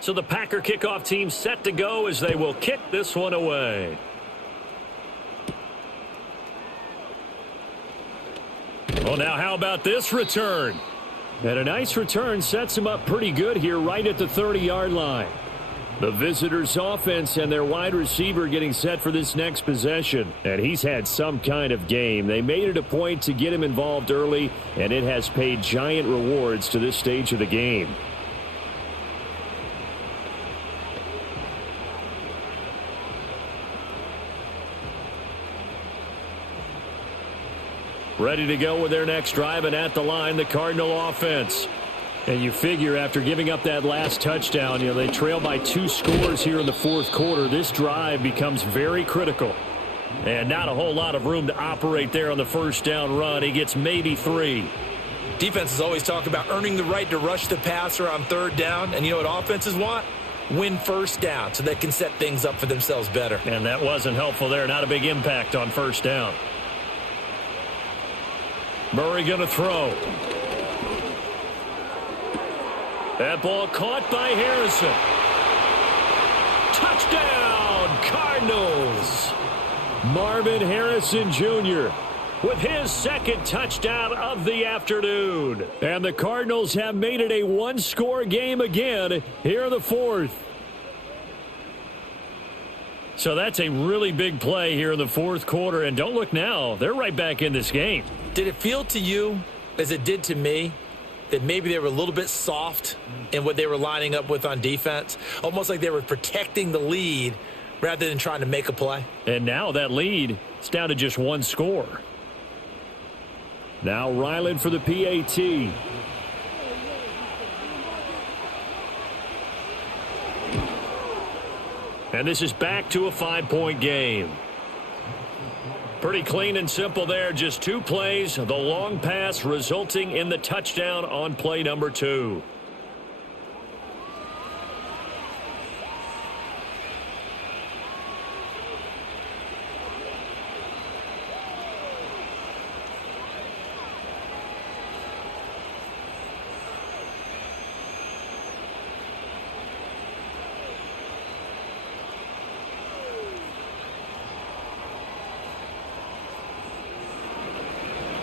So the Packer kickoff team set to go as they will kick this one away. Well, now how about this return? And a nice return sets him up pretty good here right at the 30-yard line. The visitors' offense and their wide receiver getting set for this next possession. And he's had some kind of game. They made it a point to get him involved early, and it has paid giant rewards to this stage of the game. Ready to go with their next drive, and at the line, the Cardinal offense. And you figure after giving up that last touchdown, they trail by 2 scores here in the fourth quarter. This drive becomes very critical. And not a whole lot of room to operate there on the first down run. He gets maybe 3. Defenses always talk about earning the right to rush the passer on third down. And you know what offenses want? Win first down so they can set things up for themselves better. And that wasn't helpful there. Not a big impact on first down. Murray going to throw. That ball caught by Harrison. Touchdown, Cardinals. Marvin Harrison Jr. with his second touchdown of the afternoon. And the Cardinals have made it a one-score game again here in the fourth. So that's a really big play here in the fourth quarter. And don't look now, they're right back in this game. Did it feel to you, as it did to me, that maybe they were a little bit soft in what they were lining up with on defense? Almost like they were protecting the lead rather than trying to make a play. And now that lead is down to just 1 score. Now Ryland for the PAT. And this is back to a 5-point game. Pretty clean and simple there. Just 2 plays. The long pass resulting in the touchdown on play number 2.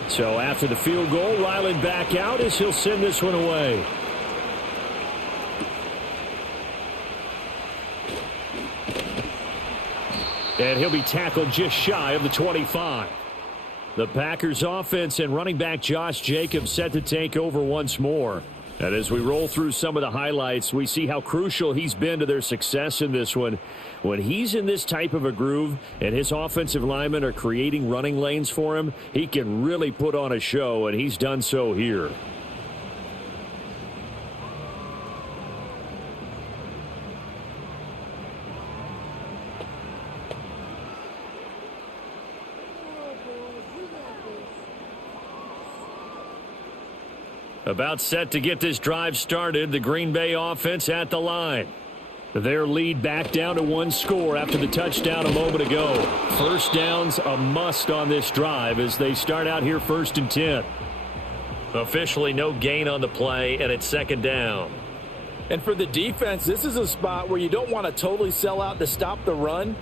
So after the field goal, Ryland back out as he'll send this one away. And he'll be tackled just shy of the 25. The Packers offense and running back Josh Jacobs set to take over once more. And as we roll through some of the highlights, we see how crucial he's been to their success in this one. When he's in this type of a groove and his offensive linemen are creating running lanes for him, he can really put on a show, and he's done so here. About set to get this drive started, the Green Bay offense at the line. Their lead back down to 1 score after the touchdown a moment ago. First down's a must on this drive as they start out here 1st and 10. Officially no gain on the play, and it's 2nd down. And for the defense, this is a spot where you don't want to totally sell out to stop the run,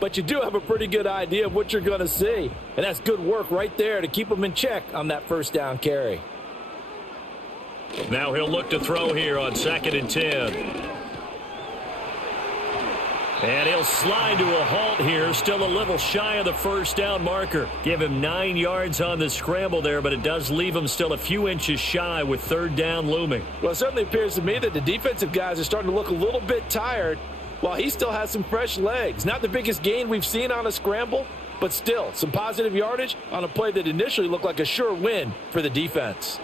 but you do have a pretty good idea of what you're going to see. And that's good work right there to keep them in check on that first down carry. Now he'll look to throw here on 2nd and 10. And he'll slide to a halt here, still a little shy of the first down marker. Give him 9 yards on the scramble there, but it does leave him still a few inches shy with 3rd down looming. Well, it certainly appears to me that the defensive guys are starting to look a little bit tired while he still has some fresh legs. Not the biggest gain we've seen on a scramble, but still some positive yardage on a play that initially looked like a sure win for the defense.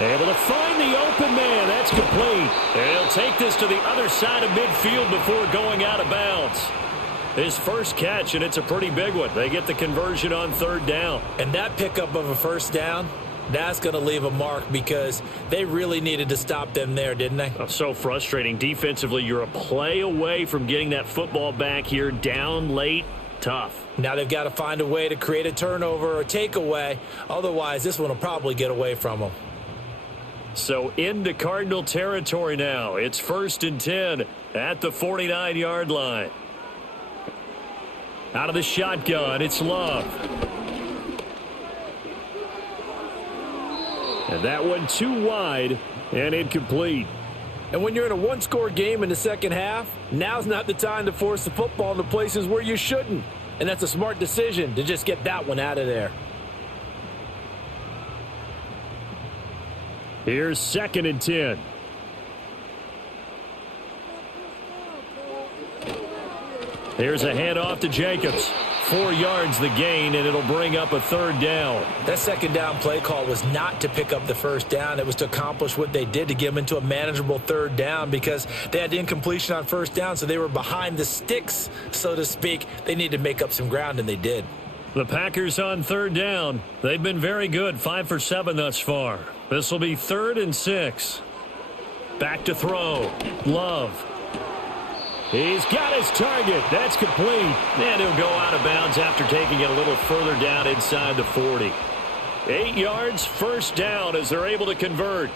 Able to find the open man. That's complete. And he'll take this to the other side of midfield before going out of bounds. His first catch, and it's a pretty big one. They get the conversion on 3rd down. And that pickup of a first down, that's going to leave a mark because they really needed to stop them there, didn't they? Oh, so frustrating. Defensively, you're a play away from getting that football back here. Down late. Tough. Now they've got to find a way to create a turnover or takeaway. Otherwise, this one will probably get away from them. So into Cardinal territory now. It's 1st and 10 at the 49-yard line. Out of the shotgun, it's Love. And that one too wide and incomplete. And when you're in a one-score game in the second half, now's not the time to force the football into places where you shouldn't. And that's a smart decision to just get that one out of there. Here's 2nd and 10. Here's a handoff to Jacobs. 4 yards the gain, and it'll bring up a 3rd down. That 2nd down play call was not to pick up the 1st down. It was to accomplish what they did to get them into a manageable 3rd down because they had incompletion on 1st down, so they were behind the sticks, so to speak. They needed to make up some ground, and they did. The Packers on 3rd down. They've been very good, 5 for 7 thus far. This will be 3rd and 6. Back to throw. Love. He's got his target. That's complete. And he'll go out of bounds after taking it a little further down inside the 40. 8 yards, 1st down as they're able to convert.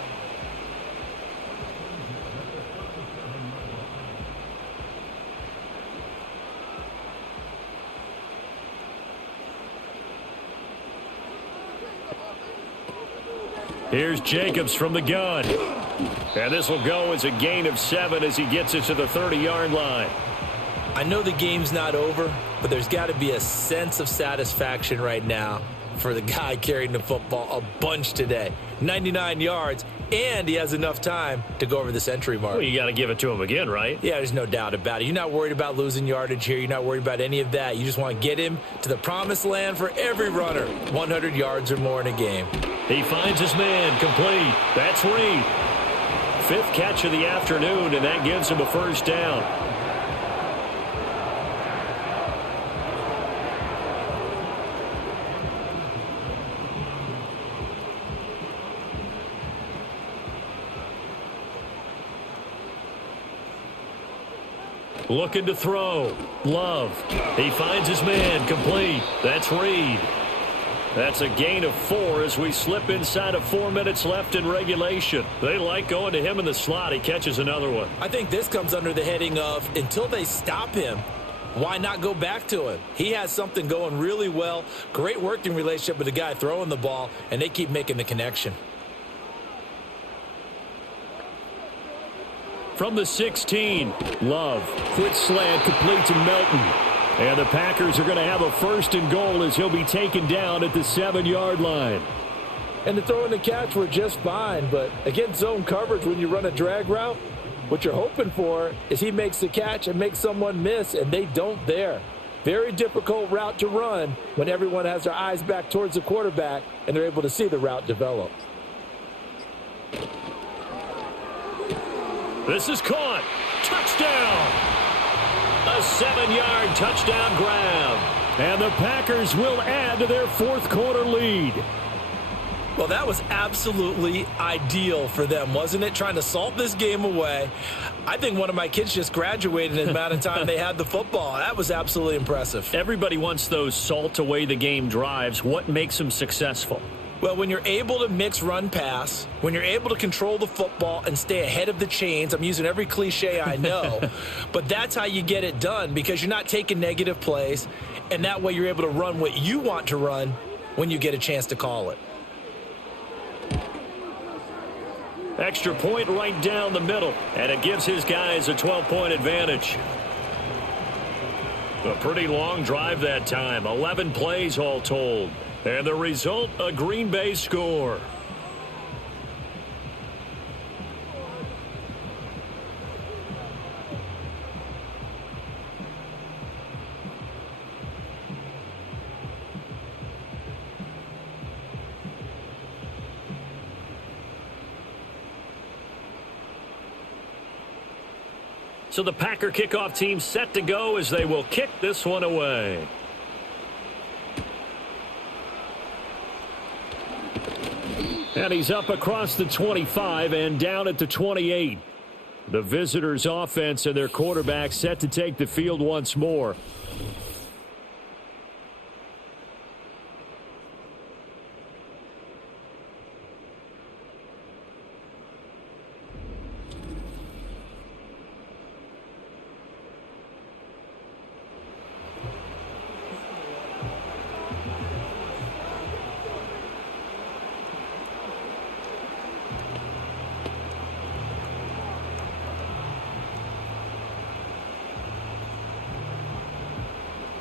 Here's Jacobs from the gun. And this will go as a gain of 7 as he gets it to the 30-yard line. I know the game's not over, but there's got to be a sense of satisfaction right now for the guy carrying the football a bunch today. 99 yards, and he has enough time to go over the century mark. Well, you got to give it to him again, right? Yeah, there's no doubt about it. You're not worried about losing yardage here. You're not worried about any of that. You just want to get him to the promised land for every runner. 100 yards or more in a game. He finds his man complete. That's Reed. 5th catch of the afternoon, and that gives him a 1st down. Looking to throw. Love. He finds his man complete. That's Reed. That's a gain of 4 as we slip inside of 4 minutes left in regulation. They like going to him in the slot. He catches another one. I think this comes under the heading of until they stop him, why not go back to him? He has something going really well. Great working relationship with the guy throwing the ball, and they keep making the connection. From the 16, Love. Quick slant complete to Melton. And the Packers are going to have a 1st and goal as he'll be taken down at the 7-yard line. And the throw and the catch were just fine, but against zone coverage when you run a drag route, what you're hoping for is he makes the catch and makes someone miss, and they don't there. Very difficult route to run when everyone has their eyes back towards the quarterback and they're able to see the route develop. This is caught. Touchdown. A 7-yard touchdown grab. And the Packers will add to their 4th quarter lead. Well, that was absolutely ideal for them, wasn't it? Trying to salt this game away. I think one of my kids just graduated in the amount of time they had the football. That was absolutely impressive. Everybody wants those salt away the game drives. What makes them successful? Well, when you're able to mix run-pass, when you're able to control the football and stay ahead of the chains, I'm using every cliche I know, but that's how you get it done because you're not taking negative plays, and that way you're able to run what you want to run when you get a chance to call it. Extra point right down the middle, and it gives his guys a 12-point advantage. A pretty long drive that time, 11 plays all told. And the result, a Green Bay score. So the Packer kickoff team set to go as they will kick this one away. And he's up across the 25 and down at the 28. The visitors' offense and their quarterback set to take the field once more.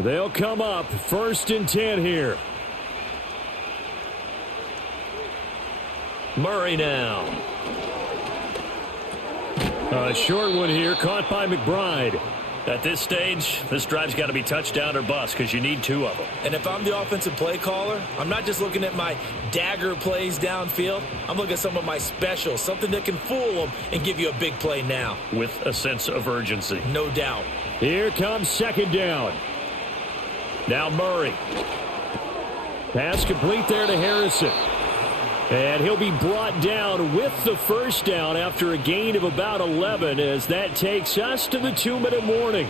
They'll come up 1st and 10 here. Murray now. A short one here, caught by McBride. At this stage, this drive's got to be touchdown or bust because you need 2 of them. And if I'm the offensive play caller, I'm not just looking at my dagger plays downfield. I'm looking at some of my specials, something that can fool them and give you a big play now. With a sense of urgency. No doubt. Here comes 2nd down. Now Murray. Pass complete there to Harrison. And he'll be brought down with the 1st down after a gain of about 11 as that takes us to the 2-minute warning.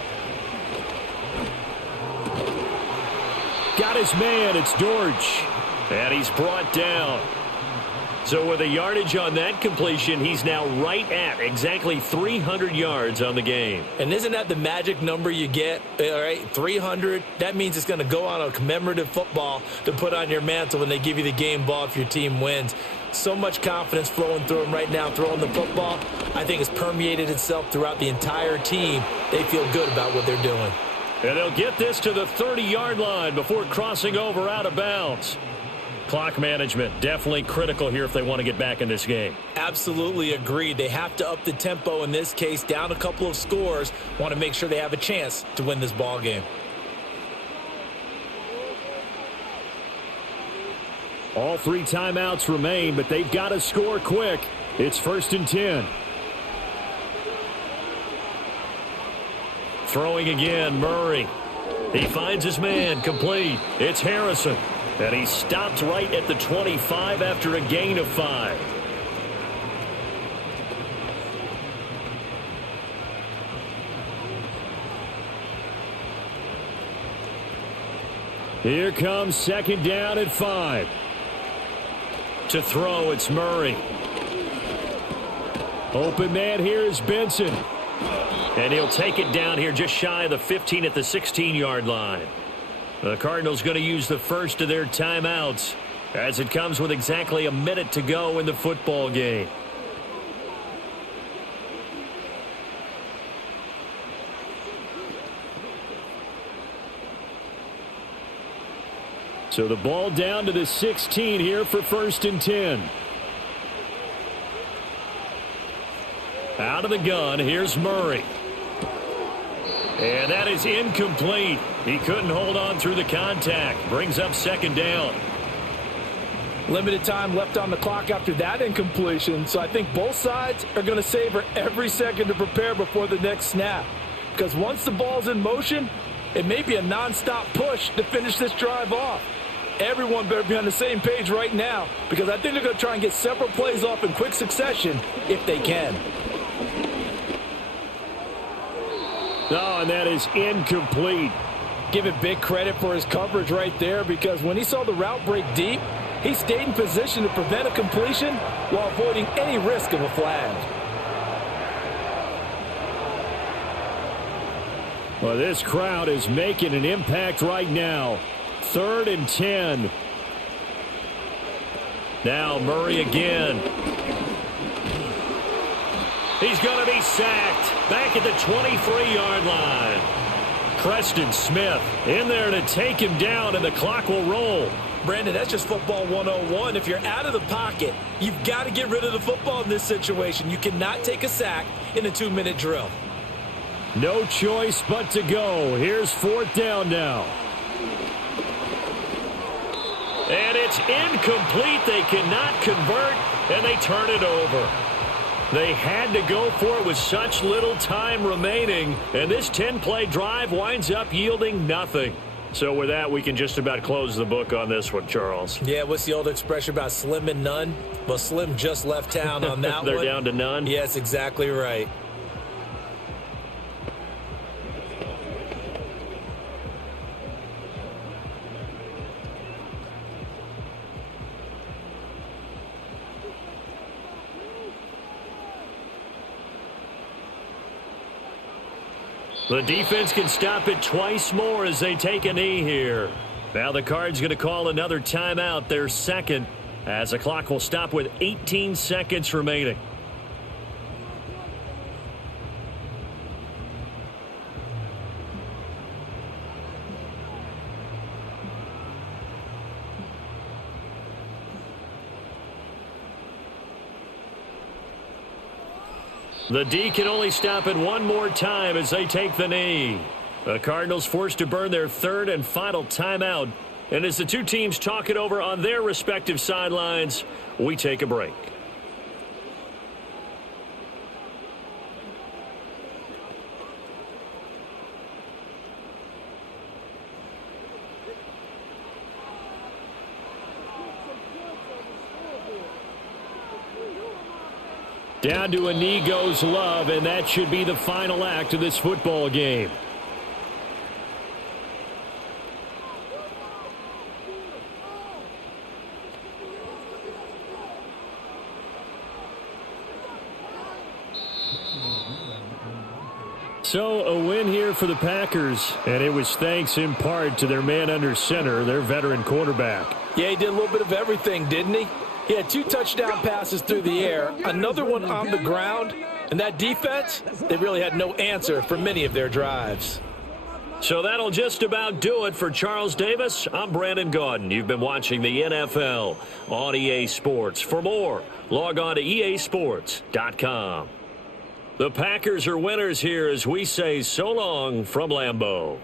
Got his man. It's Dortch. And he's brought down. So with a yardage on that completion, he's now right at exactly 300 yards on the game. And isn't that the magic number you get? All right, 300. That means it's going to go on a commemorative football to put on your mantle when they give you the game ball if your team wins. So much confidence flowing through him right now, throwing the football. I think it's permeated itself throughout the entire team. They feel good about what they're doing. And they'll get this to the 30-yard line before crossing over out of bounds. Clock management definitely critical here if they want to get back in this game. Absolutely agreed. They have to up the tempo in this case, down a couple of scores. Want to make sure they have a chance to win this ball game. All 3 timeouts remain, but they've got to score quick. It's 1st and 10. Throwing again, Murray. He finds his man, complete. It's Harrison. And he stopped right at the 25 after a gain of 5. Here comes 2nd down at 5. To throw, it's Murray. Open man here is Benson. And he'll take it down here just shy of the 15 at the 16-yard line. The Cardinals going to use the first of their timeouts as it comes with exactly a minute to go in the football game. So the ball down to the 16 here for 1st and 10. Out of the gun, here's Murray. And that is incomplete. He couldn't hold on through the contact. Brings up 2nd down. Limited time left on the clock after that incompletion, so I think both sides are going to savor every second to prepare before the next snap. Because once the ball's in motion, it may be a nonstop push to finish this drive off. Everyone better be on the same page right now because I think they're going to try and get several plays off in quick succession if they can. Oh, and that is incomplete. Give it big credit for his coverage right there because when he saw the route break deep, he stayed in position to prevent a completion while avoiding any risk of a flag. Well, this crowd is making an impact right now. 3rd and 10. Now Murray again. He's going to be sacked back at the 23-yard line. Preston Smith in there to take him down, and the clock will roll. Brandon, that's just football 101. If you're out of the pocket, you've got to get rid of the football in this situation. You cannot take a sack in a 2-minute drill. No choice but to go. Here's 4th down now. And it's incomplete. They cannot convert, and they turn it over. They had to go for it with such little time remaining, and this 10-play drive winds up yielding nothing. So with that, we can just about close the book on this one, Charles. Yeah, what's the old expression about slim and none? Well, Slim just left town on that They're one. down to none? Yes, exactly right. The defense can stop it twice more as they take a knee here. Now the Cards going to call another timeout, their 2nd, as the clock will stop with 18 seconds remaining. The D can only stop it one more time as they take the knee. The Cardinals forced to burn their third and final timeout. And as the two teams talk it over on their respective sidelines, we take a break. Down to a knee goes Love, and that should be the final act of this football game. So a win here for the Packers, and it was thanks in part to their man under center, their veteran quarterback. Yeah, he did a little bit of everything, didn't he? He had 2 touchdown passes through the air, another one on the ground, and that defense, they really had no answer for many of their drives. So that'll just about do it for Charles Davis. I'm Brandon Gaudin. You've been watching the NFL on EA Sports. For more, log on to easports.com. The Packers are winners here as we say so long from Lambeau.